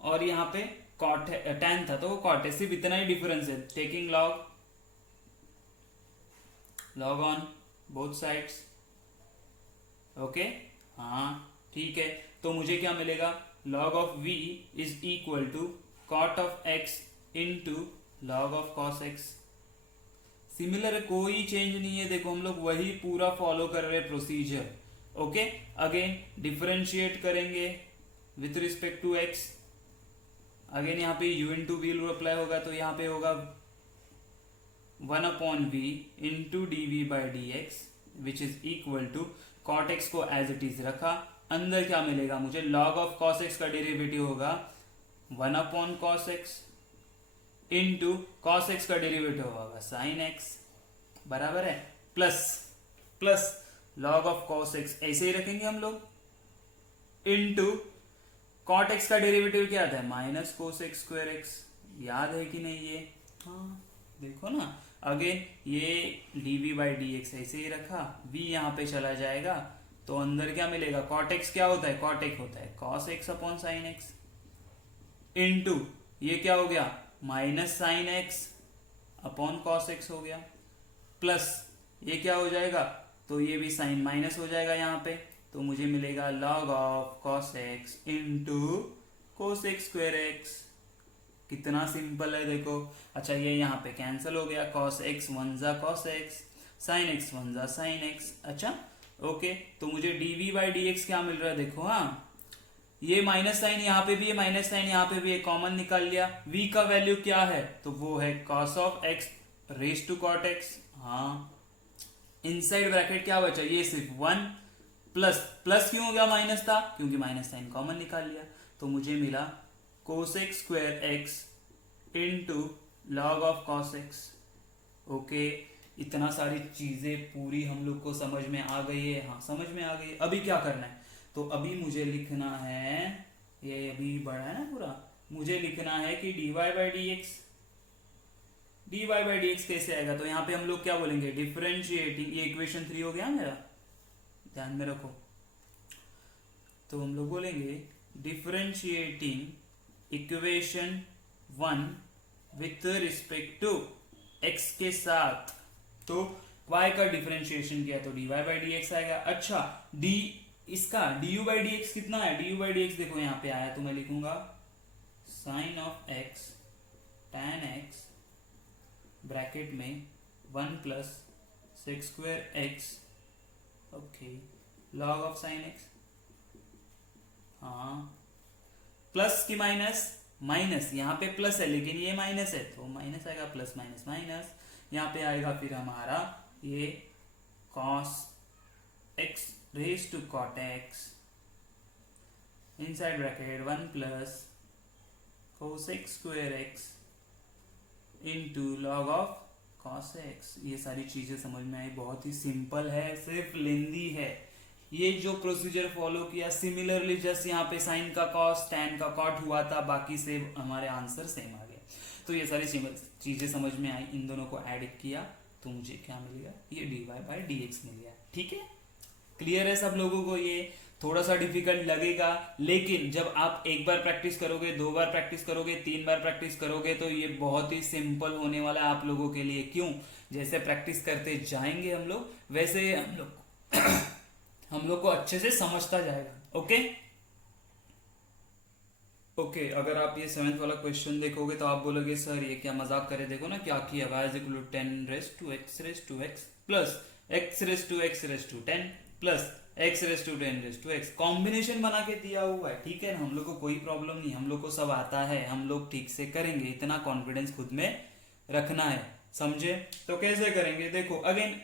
और यहाँ पे कॉट tan था, तो वो कॉट है, सिर्फ इतना ही डिफरेंस है, taking log on both sides, okay हाँ ठीक है। तो मुझे क्या मिलेगा, log of v is equal to cot of x into log of cos x। Similar कोई चेंज नहीं है, देखो हम लोग वही पूरा फॉलो कर रहे हैं प्रोसीजर, ओके। अगेन डिफरेंशिएट करेंगे with respect to x, again यहाँ पे u into v rule apply होगा, तो यहाँ पे होगा 1/v into d v by d x which is equal to cot x को एज इट इज रखा, अंदर क्या मिलेगा मुझे, log ऑफ cos x का डेरिवेटिव होगा 1/cos x into cos x का डेरिवेटिव होगा sin x बराबर है, plus log of cos x ऐसे ही रखेंगे हम लोग, इंटू cot x का डेरिवेटिव क्या आता है, minus cos x square x, याद है कि नहीं ये, हाँ देखो ना। अगेन ये dv बाई डी एक्स ऐसे ही रखा, v यहाँ पे चला जाएगा, तो अंदर क्या मिलेगा, cot x क्या होता है, cot x होता है cos x upon sine x, into ये क्या हो गया minus sine x upon cos x हो गया, प्लस ये क्या हो जाएगा, तो ये भी साइन माइनस हो जाएगा यहाँ पे, तो मुझे मिलेगा log of cos x into cos x square x। कितना सिंपल है देखो। अच्छा ये यहाँ पे कैंसिल हो गया, cos x 1 जा cos x, sin x 1 जा sin x। अच्छा ओके, तो मुझे dv बाई डी एक्स क्या मिल रहा है देखो, हाँ ये माइनस साइन यहाँ पे भी है, माइनस साइन यहाँ पे भी है, कॉमन निकाल लिया, v का वैल्यू क्या है, तो वो है cos of x raise to cot x, हाँ इनसाइड ब्रैकेट क्या बचा, ये सिर्फ 1 प्लस क्यों हो गया, माइनस था क्योंकि माइनस साइन कॉमन निकाल लिया, तो मुझे मिला cos x square x into log of cos x। Okay इतना सारी चीजें पूरी हम लोग को समझ में आ गई है, हाँ समझ में आ गई है। अभी क्या करना है, तो अभी मुझे लिखना है, ये अभी बड़ा है ना पूरा, मुझे लिखना है कि dy बाई डी एक्स कैसे आएगा, तो यहाँ पे हम लोग क्या बोलेंगे, डिफरेंशिएटिंग, ये इक्वेशन 3 हो गया मेरा, ध्यान में रखो, तो हम लोग बोलेंगे differentiating equation 1 with respect to x के साथ, तो y का डिफरेंशिएशन किया तो dy बाई डी एक्स आएगा। अच्छा d इसका du बाई डी एक्स कितना है, du बाई डी एक्स देखो यहाँ पे आया, तो मैं लिखूंगा sine of x tan x bracket में 1 plus sec square x, okay, log of sine x, हाँ, प्लस की माइनस, माइनस यहाँ पे प्लस है लेकिन ये माइनस है तो माइनस आएगा, प्लस माइनस माइनस, यहाँ पे आएगा फिर हमारा ये cos x raise to cot x inside bracket 1 plus cosec square x into log of cos x। ये सारी चीजें समझ में आई, बहुत ही सिंपल है, सिर्फ लेंदी है। ये जो प्रोसीजर फॉलो किया सिमिलरली जस्ट यहाँ पे साइन का कॉस टैन का कॉट हुआ था, बाकी से हमारे आंसर सेम आ गए। तो ये सारी चीजें समझ में आई, इन दोनों को ऐड किया तो मुझे क्या मिल गया, ये dy बाई dx मिल गया। ठीक है, क्लियर है सब लोगों को? ये थोड़ा सा डिफिकल्ट लगेगा लेकिन जब आप एक बार प्रैक्टिस करोगे, 2 बार प्रैक्टिस करोगे, 3 बार प्रैक्टिस करोगे तो ये बहुत ही सिंपल होने वाला है आप लोगों के लिए। क्यों? जैसे प्रैक्टिस करते जाएंगे हम लोग वैसे हम लोग को अच्छे से समझता जाएगा। ओके ओके, अगर आप ये 7th वाला क्वेश्चन देखोगे तो आप बोलोगे सर ये क्या मजाक करे, देखो ना क्या किया, y is equal to 10 raise to x plus x raise to x raise to 10 plus x raise to 10 raise to x, combination बना के दिया हुआ है। ठीक है, हम लोग को कोई प्रॉब्लम नहीं, हम लोग को सब आता है, हम लोग ठीक से करेंगे, इतना कॉन्फिडेंस खुद में रखना है, समझे? तो कैसे करेंगे, देखो अगेन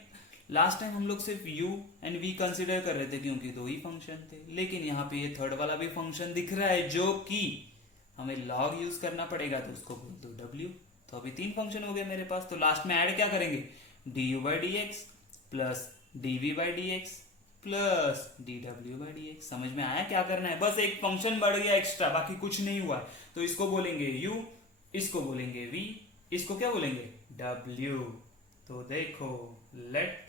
लास्ट टाइम हम लोग सिर्फ u एंड v कंसिडर कर रहे थे क्योंकि 2 ही फंक्शन थे, लेकिन यहाँ पे ये थर्ड वाला भी फंक्शन दिख रहा है जो कि हमें log यूज करना पड़ेगा, तो उसको बोल दो w। तो अभी 3 फंक्शन हो गए मेरे पास, तो लास्ट में ऐड क्या करेंगे, du by dx plus dv by dx plus dw by dx। समझ में आया क्या करना है? बस एक फंक्शन बढ़ गया एक्स्ट्रा, बाकी कुछ नहीं हुआ। तो इसको बोलेंगे u, इसको बोलेंगे v, इसको क्या बोलेंगे w। तो देखो लेट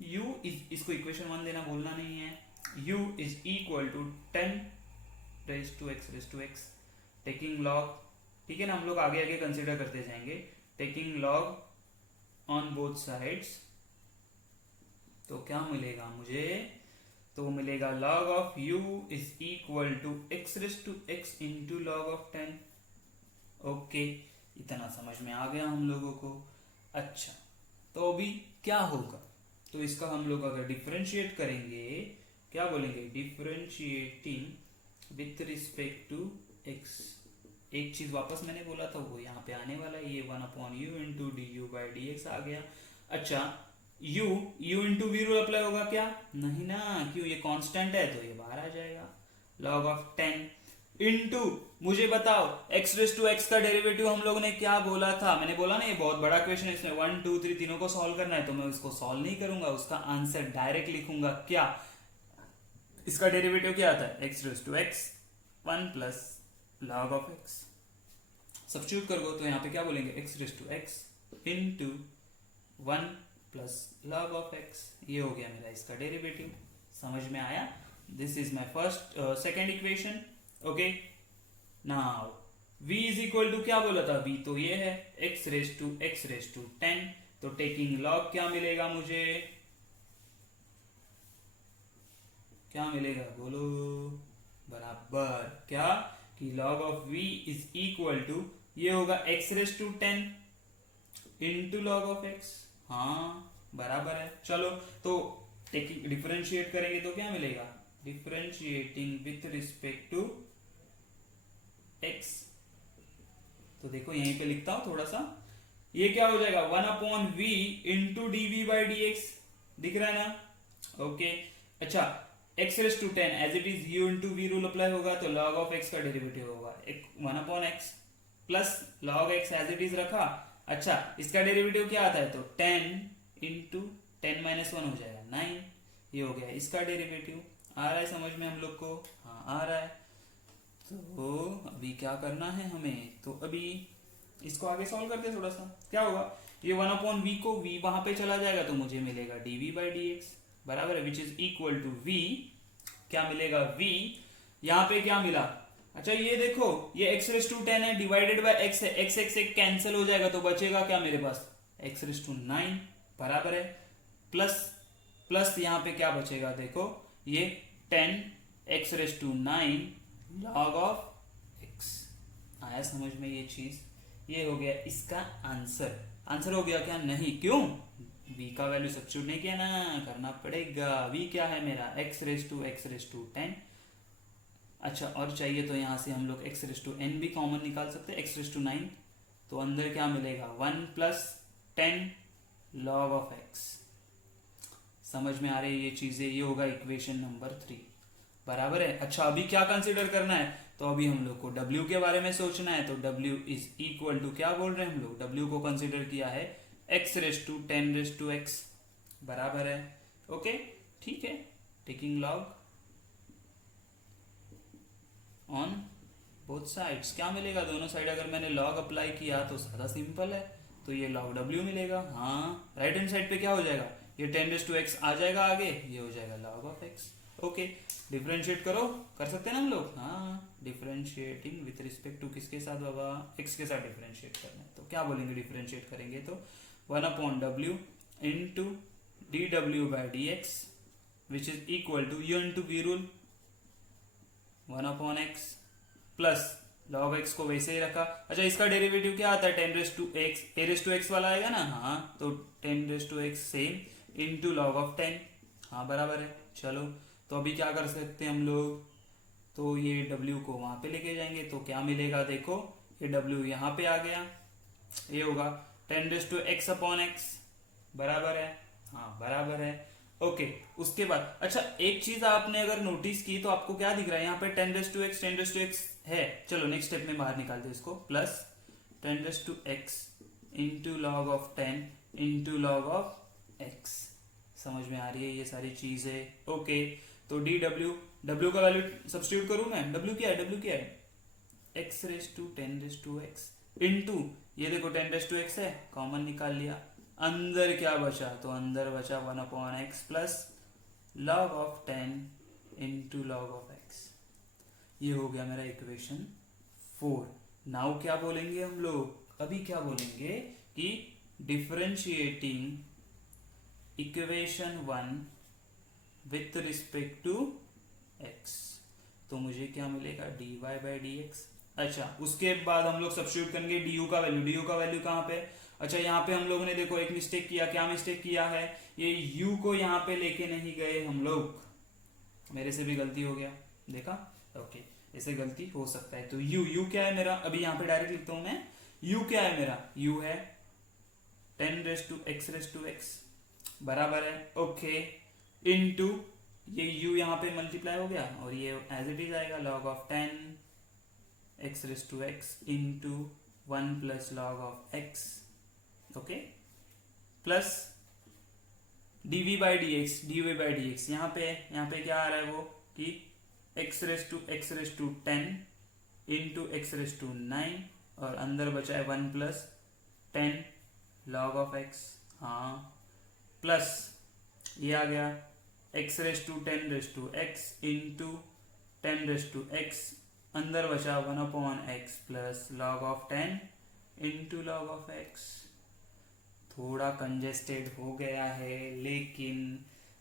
u इसको इक्वेशन 1 देना भूलना नहीं है, u is equal to 10 raise to x taking log, ठीक है ना, हम लोग आगे आगे कंसिडर करते जाएंगे, taking log on both sides. तो क्या मिलेगा मुझे, तो मिलेगा log of u is equal to x raise to x into log of 10। Okay, इतना समझ में आ गया हम लोगों को। अच्छा, तो अभी क्या होगा, तो इसका हम लोग अगर डिफरेंशिएट करेंगे, क्या बोलेंगे, differentiating with respect to x। एक चीज वापस मैंने बोला था वो यहाँ पे आने वाला है, ये 1/u into du by dx आ गया। अच्छा, u into v rule apply होगा क्या, नहीं ना, क्यों, ये कांस्टेंट है तो ये बाहर आ जाएगा। log ऑफ 10 इंटू, मुझे बताओ x रेज टू x का डेरिवेटिव हम लोग ने क्या बोला था, मैंने बोला ना ये बहुत बड़ा क्वेश्चन है, इसमें 1 2 3 तीनों को सॉल्व करना है, तो मैं उसको सॉल्व नहीं करूंगा, उसका आंसर डायरेक्ट लिखूंगा। क्या इसका डेरिवेटिव क्या आता है, x raise to x 1 plus log of x। Substitute करो तो यहाँ पे क्या बोलेंगे, x raise to x into 1 plus log of x। ये हो गया मेरा इसका डेरिवेटिव, समझ में आया? This is my first second equation. Okay, now v is equal to क्या बोला था, v तो ये है x रेज टू 10, तो टेकिंग log क्या मिलेगा मुझे, क्या मिलेगा बोलो, बराबर क्या, कि log of v is equal to ये होगा x raise to 10 into log of x। हाँ बराबर है, चलो तो डिफरेंशिएट करेंगे तो क्या मिलेगा, differentiating with respect to x। तो देखो यहीं पे लिखता हूं थोड़ा सा, ये क्या हो जाएगा 1/v into dv by dx, दिख रहा है ना? ओके, अच्छा, x raise to 10 as it is u into v rule apply होगा तो log ऑफ x का डेरिवेटिव होगा 1/x plus log x as it is रखा। अच्छा, इसका डेरिवेटिव क्या आता है, तो 10 इंटू 10 माइनस 1 हो जाएगा 9, ये हो गया इसका डेरिवेटिव। आ रहा है समझ में हम लोग को? हाँ आ रहा है। तो अभी क्या करना है हमें, तो अभी इसको आगे सॉल्व करते हैं थोड़ा सा। क्या होगा, ये 1/v को v वहां पे चला जाएगा तो मुझे मिलेगा dv बाई dx बराबर है, which is equal to v, क्या मिलेगा v, यहाँ पे क्या मिला, अच्छा ये देखो ये x रेज टू 10 है डिवाइडेड बाय x है, x एक कैंसिल हो जाएगा तो बचेगा क्या मेरे पास, x रेज टू 9 बराबर है, प्लस यहाँ पे क्या बचेगा, देखो ये 10 x raise to 9 log of x। आया समझ में ये चीज, ये हो गया इसका आंसर। आंसर हो गया क्या? नहीं। क्यों? v का वैल्यू सब्स्टिट्यूट नहीं किया ना, करना पड़ेगा। v क्या है मेरा? x⁻10। अच्छा, और चाहिए तो यहाँ से हम लोग x⁻n भी कॉमन निकाल सकते हैं, x�9। तो अंदर क्या मिलेगा? 1 + 10 log of x। समझ में आ रही है ये चीजें? ये होगा इक्वेशन नंबर 3, बराबर है। अच्छा, अभी क्या कंसीडर करना है? तो अभी हम लोग को w के बारे में सोचना है। तो w = क्या बोल रहे हैं हम लोग? w को कंसीडर किया है x⁻10⁻x, बराबर है। ओके, ठीक है। Taking log on both sides, क्या मिलेगा? दोनों साइड अगर मैंने लॉग अप्लाई किया तो सादा सिंपल है, तो ये log w मिलेगा। हाँ, राइट हैंड साइड पे क्या हो जाएगा? ये 10⁻x आ जाएगा आगे, ये हो जाएगा log of x। Okay, differentiate करो, कर सकते हैं ना हम लोग? हाँ, डिफरेंशिएटिंग विथ रिस्पेक्ट टू किसके साथ बाबा? x के साथ डिफरेंशिएट करना है। तो क्या बोलेंगे डिफरेंशिएट करेंगे? तो 1/w into dw/dx which is equal to u into v rule 1/x plus log x को वैसे ही रखा। अच्छा, इसका डेरिवेटिव क्या आता है? 10⁻x a⁻x वाला आएगा ना? हाँ, तो 10⁻x same into log of 10। हाँ, बराबर है। चलो, तो अभी क्या कर सकते हैं हम लोग? तो ये w को वहां पे लेके जाएंगे, तो क्या मिलेगा? देखो, ये w यहाँ पे आ गया, ये होगा 10⁻x/x, बराबर है। हाँ, बराबर है। ओके, उसके बाद अच्छा, एक चीज आपने अगर नोटिस की तो आपको क्या दिख रहा है? यहाँ पे 10⁻x है। चलो नेक्स्ट स्टेप में बाहर निकालते हैं इसको, plus 10⁻x into log of 10 into log of x। समझ में आ रही है ये सारी चीजें? ओके, तो w का वैल्यू सब्स्टिट्यूट करूं मैं? w क्या है? x⁻10⁻x इंटू, ये देखो 10⁻x है, कॉमन निकाल लिया। अंदर क्या बचा? तो अंदर बचा 1/x plus log of 10 into log of x। ये हो गया मेरा इक्वेशन 4। नाउ क्या बोलेंगे हम लोग? अभी क्या बोलेंगे कि differentiating equation 1 with respect to x, तो मुझे क्या मिलेगा? dy/dx। अच्छा, उसके बाद हम लोग सब्स्टिट्यूट करेंगे du का वैल्यू कहाँ पे? अच्छा, यहाँ पे हम लोगों ने देखो एक मिस्टेक किया। क्या मिस्टेक किया है? ये u को यहाँ पे लेके नहीं गए हम लोग, मेरे से भी गलती हो गया, देखा? ओके, ऐसे गलती हो सकता है। तो u क्या है मेरा? अभी यहाँ पे डायरेक्ट लिखता हूं मैं। u क्या है मेरा? u है 10⁻x⁻x, बराबर है। ओके, इनटू ये u यहाँ पे मल्टीप्लाई हो गया और ये एज इट इज आएगा log of 10x⁻x into 1 plus log of x। Okay, plus dv/dx यहाँ पे क्या आ रहा है वो कि x⁻10 इंटू x⁻9 और अंदर बचा है 1 + 10 log of x। हाँ, प्लस ये आ गया x⁻10⁻x इंटू 10⁻x, अंदर बचा 1/x plus log of 10 into log of x। थोड़ा कंजेस्टेड हो गया है, लेकिन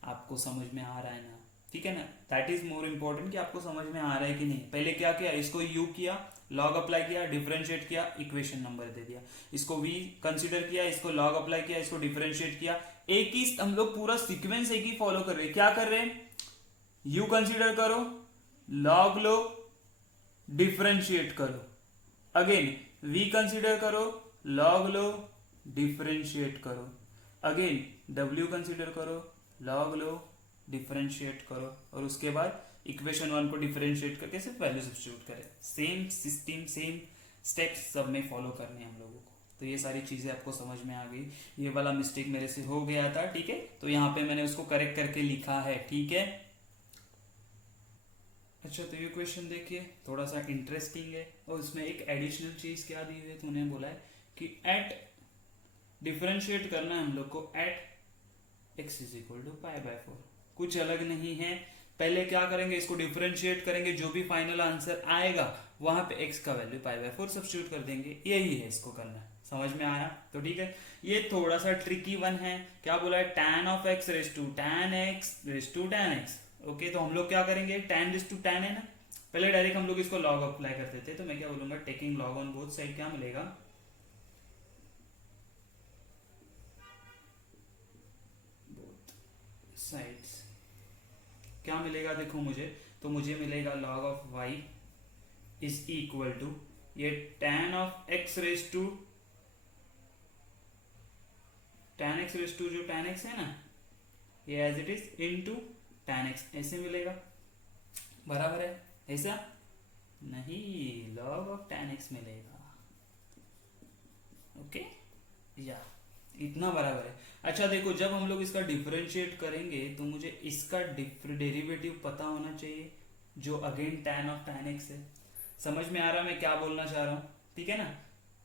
आपको समझ में आ रहा है ना? ठीक है ना? दैट इज मोर इम्पोर्टेंट कि आपको समझ में आ रहा है कि नहीं। पहले क्या किया? इसको u किया, log अप्लाई किया, डिफरेंशिएट किया, इक्वेशन नंबर दे दिया। इसको v कंसीडर किया, इसको log अप्लाई किया, इसको डिफरेंशिएट किया। एक ही हम लोग पूरा सीक्वेंस एक ही फॉलो कर रहे हैं। क्या कर रहे हैं? u कंसीडर करो, log लो, डिफरेंशिएट करो। अगेन v कंसीडर करो, log लो, डिफरेंशिएट करो। अगेन w कंसीडर करो, log लो, डिफरेंशिएट करो, और उसके बाद इक्वेशन 1 को डिफरेंशिएट करके सिर्फ वैल्यू सब्स्टिट्यूट करें। सेम सिस्टम, सेम स्टेप्स सब में फॉलो करने हैं हम लोगों को। तो ये सारी चीजें आपको समझ में आ गई। ये वाला मिस्टेक मेरे से हो गया था, ठीक है, तो यहाँ पे मैंने उसको करेक्ट करके लिखा है, ठीक है। अच्छा, तो ये क्वेश्चन देखिए, थोड़ा सा इंटरेस्टिंग है और उसमें एक एडिशनल चीज क्या दी हुई है, तो उन्हें बोला है कि एट डिफरेंशिएट करना है हम लोग को एट x = π/4। कुछ अलग नहीं है। पहले क्या करेंगे? इसको डिफरेंशिएट करेंगे, जो भी फाइनल आंसर आएगा वहां पे x का वैल्यू π/4 सब्स्टिट्यूट कर देंगे। यही है इसको करना। समझ में आया? तो ठीक है, ये थोड़ा सा ट्रिकी वन है। क्या बोला है? tan of x raised to tan x। Okay, तो हम लोग क्या करेंगे? tan raised to tan है ना, पहले डायरेक्ट हम लोग इसको log अप्लाई करते थे, तो मैं क्या बोलूंगा? Taking log on both side क्या मिलेगा? क्या मिलेगा देखो मुझे, तो मुझे मिलेगा log of y is equal to ये tan of x raise to जो tan x है ना, ये as it is into tan x ऐसे मिलेगा, बराबर है। ऐसा नहीं, log ऑफ tan x मिलेगा। ओके या इतना बराबर है। अच्छा देखो, जब हम लोग इसका डिफरेंशिएट करेंगे तो मुझे इसका डेरिवेटिव पता होना चाहिए, जो again tan of tan x है। समझ में आ रहा है मैं क्या बोलना चाह रहा हूँ, ठीक है ना।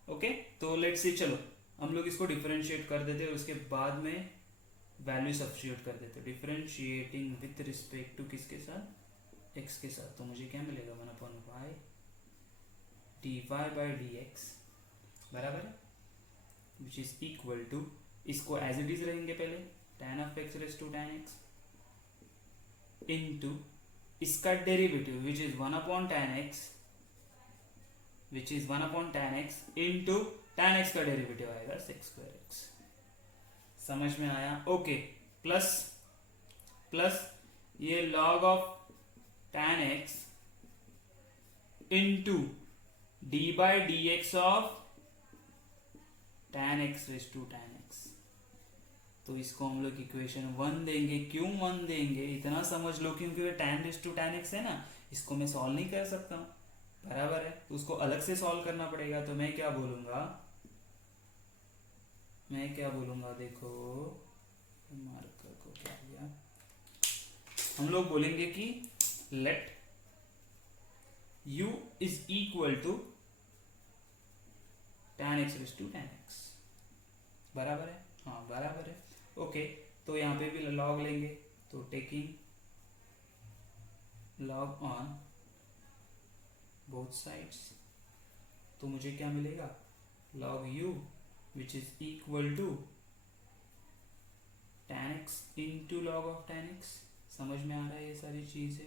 ओके तो लेट्स सी, चलो हम लोग इसको डिफरेंशिएट कर देते हैं, उसके बाद में वैल्यू सब्स्टिट्यूट कर देते हैं। डिफरेंशिएटिंग विथ रिस्पेक्ट टू किसके साथ, x के साथ, तो मुझे क्या मिलेगा 1/y dy/dx बराबर है, विच इज इक्वल टू, इसको एज इट इज रहेंगे पहले, tan of x raise to tan x into इसका derivative which is 1/tan x into tan x का डेरिवेटिव आएगा sec²x। समझ में आया? ओके प्लस ये log of tan x into d/dx of tan x raise to tan x। तो इसको हम लोग इक्वेशन 1 देंगे। क्यों 1 देंगे इतना समझ लो, क्योंकि ये tan raise to tan x है ना, इसको मैं सॉल्व नहीं कर सकता हूं, बराबर है, तो उसको अलग से सॉल्व करना पड़ेगा। तो मैं क्या बोलूंगा देखो, मार्कर को क्या दिया, हम लोग बोलेंगे कि let u is equal to tan x raise to tan x, बराबर है, हाँ बराबर है। ओके तो यहाँ पे भी लॉग लेंगे, तो taking log on both sides, तो मुझे क्या मिलेगा log u which is equal to tan x into log of tan x। समझ में आ रहा है ये सारी चीजें,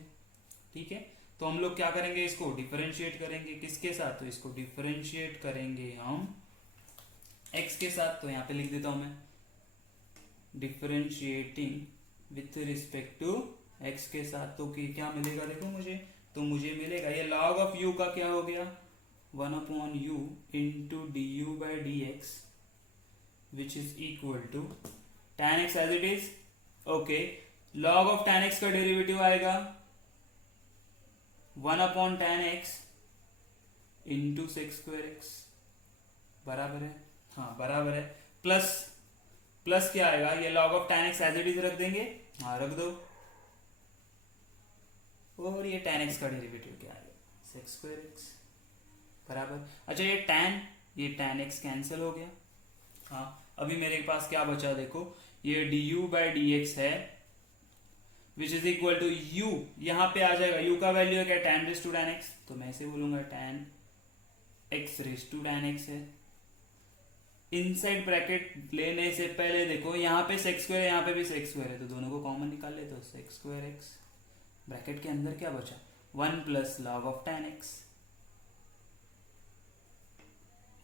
ठीक है। तो हम लोग क्या करेंगे, इसको डिफरेंशिएट करेंगे किसके साथ, तो इसको डिफरेंशिएट करेंगे हम x के साथ। तो यहाँ पे लिख देता हूं मैं, differentiating with respect to x के साथ। तो क्या मिलेगा देखो मुझे, तो मुझे मिलेगा ये log ऑफ u का क्या हो गया 1/u into du/dx which is equal to tan x as it is. Okay log of tan x का डेरिवेटिव आएगा 1/tan x इंटू sec²x, बराबर है, हाँ बराबर है। प्लस क्या आएगा, ये log of tan x as it is रख देंगे, हाँ रख दो, और ये tan x का डेरिवेटिव क्या आएगा sec²x, बराबर। अच्छा ये tan x कैंसिल हो गया, हाँ अभी मेरे पास क्या बचा देखो, ये du/dx है which is equal to u, यहां पे आ जाएगा u का वैल्यू है क्या tan raise to tan x, तो मैं ऐसे बोलूंगा tan x raise to tan x है। इनसाइड ब्रैकेट लेने से पहले देखो यहाँ पे sec² है, यहाँ पे भी sec² है, तो दोनों को कॉमन निकाल ले, तो sec²x ब्रैकेट के अंदर क्या बचा 1 plus log of tan x,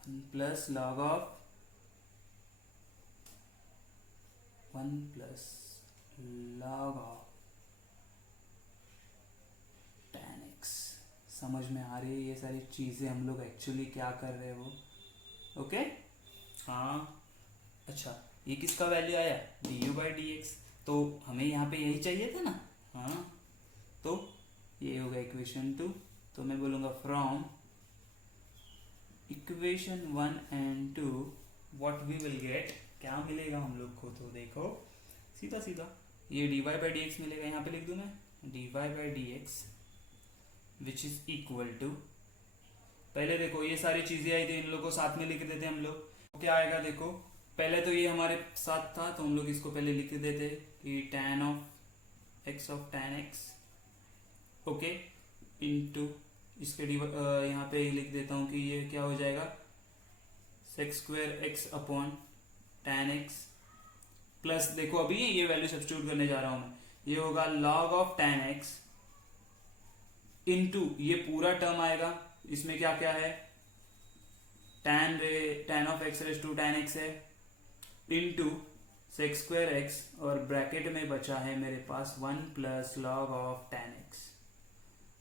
1 plus log of 1 plus log of tan x। समझ में आ रही है ये सारी चीजें हम लोग एक्चुअली क्या कर रहे हैं वो, ओके हाँ। अच्छा ये किसका वैल्यू आया du/dx, तो हमें यहाँ पे यही चाहिए था ना, हाँ तो ये होगा इक्वेशन 2। तो मैं बोलूंगा from equation 1 and 2 what we will get, क्या मिलेगा हम लोग को, तो देखो सीधा ये dy/dx मिलेगा, यहाँ पे लिख दूं मैं dy/dx which is equal to, पहले देखो ये सारी चीजें आई थी, इन लोगों को साथ में लिख देते हम लोग, क्या आएगा देखो, पहले तो ये हमारे साथ था तो हम लोग इसको पहले लिख देते कि tan of x of tan x, okay into इसके यहाँ पे लिख देता हूँ कि ये क्या हो जाएगा sec²x upon tan x, plus देखो अभी ये वैल्यू सब्स्टिट्यूट करने जा रहा हूं मैं, ये होगा log of tan x into ये पूरा टर्म आएगा, इसमें क्या क्या है tan of x raise to tan x है, इंटू सेक स्क्वायर एक्स और ब्रैकेट में बचा है मेरे पास 1 plus log of tan x।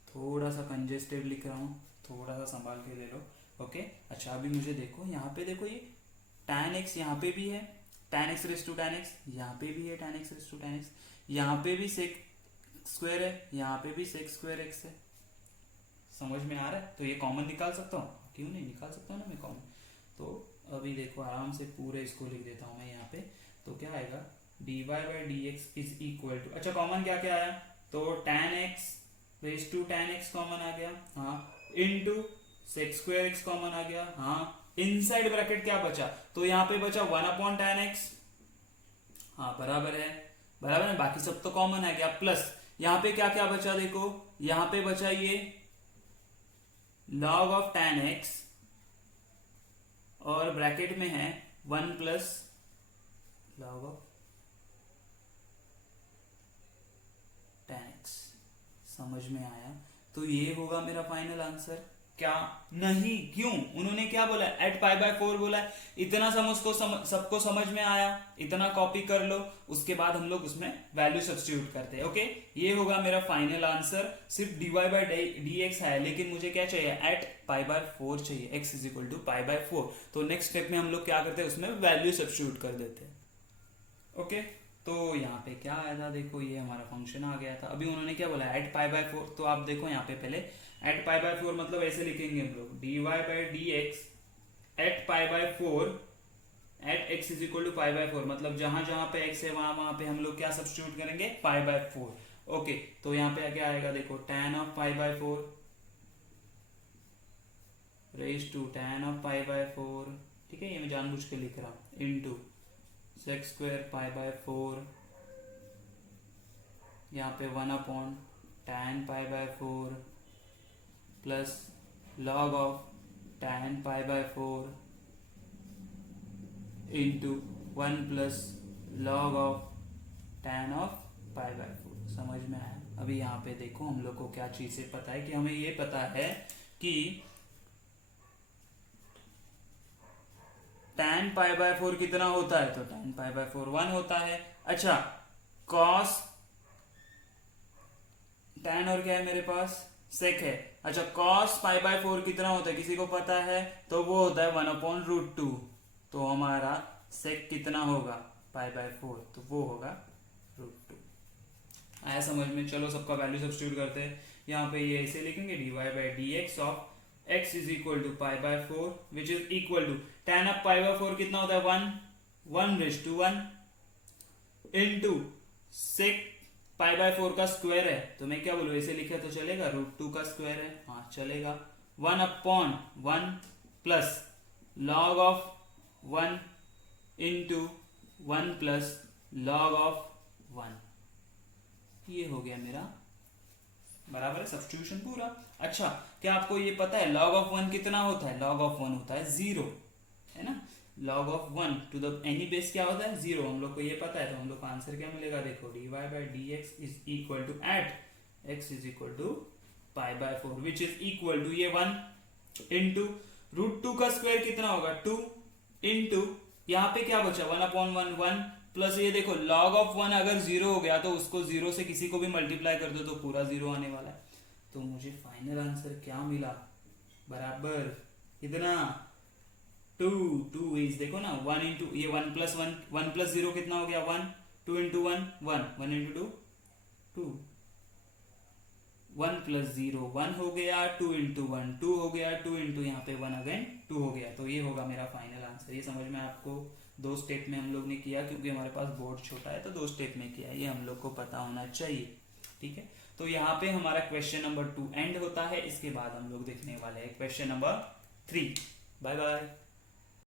थोड़ा सा कंजेस्टेड लिख रहा हूँ, थोड़ा सा संभाल के ले लो। ओके अच्छा अभी मुझे देखो यहाँ पे, देखो ये tan x यहाँ पे भी है, tan x raise to tan x यहाँ पे भी है, tan x raise to tan x यहाँ पे भी सेक स्क्वायर है, यहाँ पे भी सेक स्क्वायर x है। समझ में आ रहा है? तो ये कॉमन निकाल सकता हूँ, क्यों नहीं निकाल सकता हूँ ना मैं कॉमन। तो अभी देखो आराम से पूरे इसको लिख देता हूँ मैं यहाँ पे। तो क्या आएगा, dy by d x is equal to, अच्छा कॉमन क्या क्या आया, तो tan x raise to tan x common आ गया, हाँ, into sec square x common आ गया, हाँ, इनसाइड ब्रैकेट क्या बचा, तो यहाँ पे बचा 1 अपॉन tan x, हाँ बराबर है, बराबर है, बाकी सब तो कॉमन है क्या, प्लस यहाँ पे क्या क्या बचा, देखो यहाँ पे बचा ये log ऑफ tan x और ब्रैकेट में है 1 plus log of tan x। समझ में आया? तो ये होगा मेरा फाइनल आंसर। क्या नहीं, क्यों, उन्होंने क्या बोला, एट पाई बाय 4 बोला है। इतना सबको समझ में आया, इतना कॉपी कर लो, उसके बाद हम लोग उसमें वैल्यू सब्स्टिट्यूट करते हैं। ओके ये होगा मेरा फाइनल आंसर। सिर्फ dy बाय डी एक्स है, लेकिन मुझे क्या चाहिए, एट पाई बाय 4 चाहिए, x is equal to pi by 4। तो नेक्स्ट स्टेप में हम लोग क्या करते हैं, उसमें वैल्यू सब्स्टिट्यूट कर देते हैं। ओके तो यहाँ पे क्या आया था, देखो ये हमारा फंक्शन आ गया था। अभी उन्होंने क्या बोला, एट पाई बाय 4, तो आप देखो यहाँ पे पहले एट पाई बाय 4 मतलब ऐसे लिखेंगे हम लोग, dy by d x at pi by 4 at x is equal to pi by 4, मतलब जहां जहां पे x है वहां पे हम लोग क्या सब्स्टिट्यूट करेंगे, पाई बाय 4। ओके तो यहाँ पे क्या आएगा, देखो tan of pi by 4 raise to tan of pi by 4, ठीक है, ये मैं जानबूझ के लिख रहा हूँ, into sec square pi by 4, यहाँ पे 1 upon tan pi by 4 plus log of tan pi by 4 into 1 plus log of tan of pi by 4। समझ में आया? अभी यहाँ पे देखो हम लोग को क्या चीज से पता है, कि हमें ये पता है कि tan पाई बाय 4 कितना होता है, तो tan पाई बाय 4 1 होता है। अच्छा cos tan और क्या है मेरे पास, sec है। अच्छा cos पाई बाय 4 कितना होता है, किसी को पता है, तो वो होता है 1 अपॉन रूट 2। तो हमारा sec कितना होगा, पाई बाय 4, तो वो होगा रूट 2। आया समझ में? चलो सबका वैल्यू सब्स्टिट्यूट करते हैं। यहाँ पे ये ऐसे लिखेंगे, dy by d x of x is equal to pi by 4 which is equal to tan of pi by 4 कितना होता है, 1 raise to 1 into sec pi by 4 का स्क्वायर है, तो मैं क्या बोलूं, ऐसे लिखे तो चलेगा, रूट 2 का स्क्वायर है, हाँ चलेगा, 1 upon 1 plus log of 1 into 1 plus log of 1। ये हो गया मेरा, बराबर है, सब्स्टिट्यूशन पूरा। अच्छा क्या आपको ये पता है log ऑफ 1 कितना होता है, log ऑफ 1 होता है 0, है ना, log of 1 to the any base क्या होता है, 0, हम लोग को ये पता है। तो हम लोग का आंसर क्या मिलेगा, देखो dy by d x is equal to at x is equal to pi by 4 which is equal to ये 1 इंटू रूट 2 का स्क्वायर कितना होगा, 2 इंटू यहाँ पे क्या बचा, 1 अपॉन 1 प्लस ये देखो log ऑफ 1 अगर 0 हो गया तो उसको 0 से किसी को भी मल्टीप्लाई कर दो तो पूरा 0 आने वाला है। तो मुझे फाइनल आंसर क्या मिला, बराबर कितना, 2 इज देखो ना 1 इंटू ये 1 प्लस 1 प्लस 0 कितना हो गया, 1, 2 इंटू 1 इंटू 2 1 प्लस 0 1 हो गया, 2 इंटू 1 2 हो गया, 2 इंटू यहाँ पे 1 अगेन 2 हो गया। तो ये होगा मेरा फाइनल आंसर। ये समझ में आपको 2 स्टेप में हम लोग ने किया, क्योंकि हमारे पास बोर्ड छोटा है तो 2 स्टेप में किया, ये हम लोग को पता होना चाहिए, ठीक है। तो यहाँ पे हमारा क्वेश्चन नंबर 2 एंड होता है। इसके बाद हम लोग देखने वाले हैं क्वेश्चन नंबर 3। Bye bye.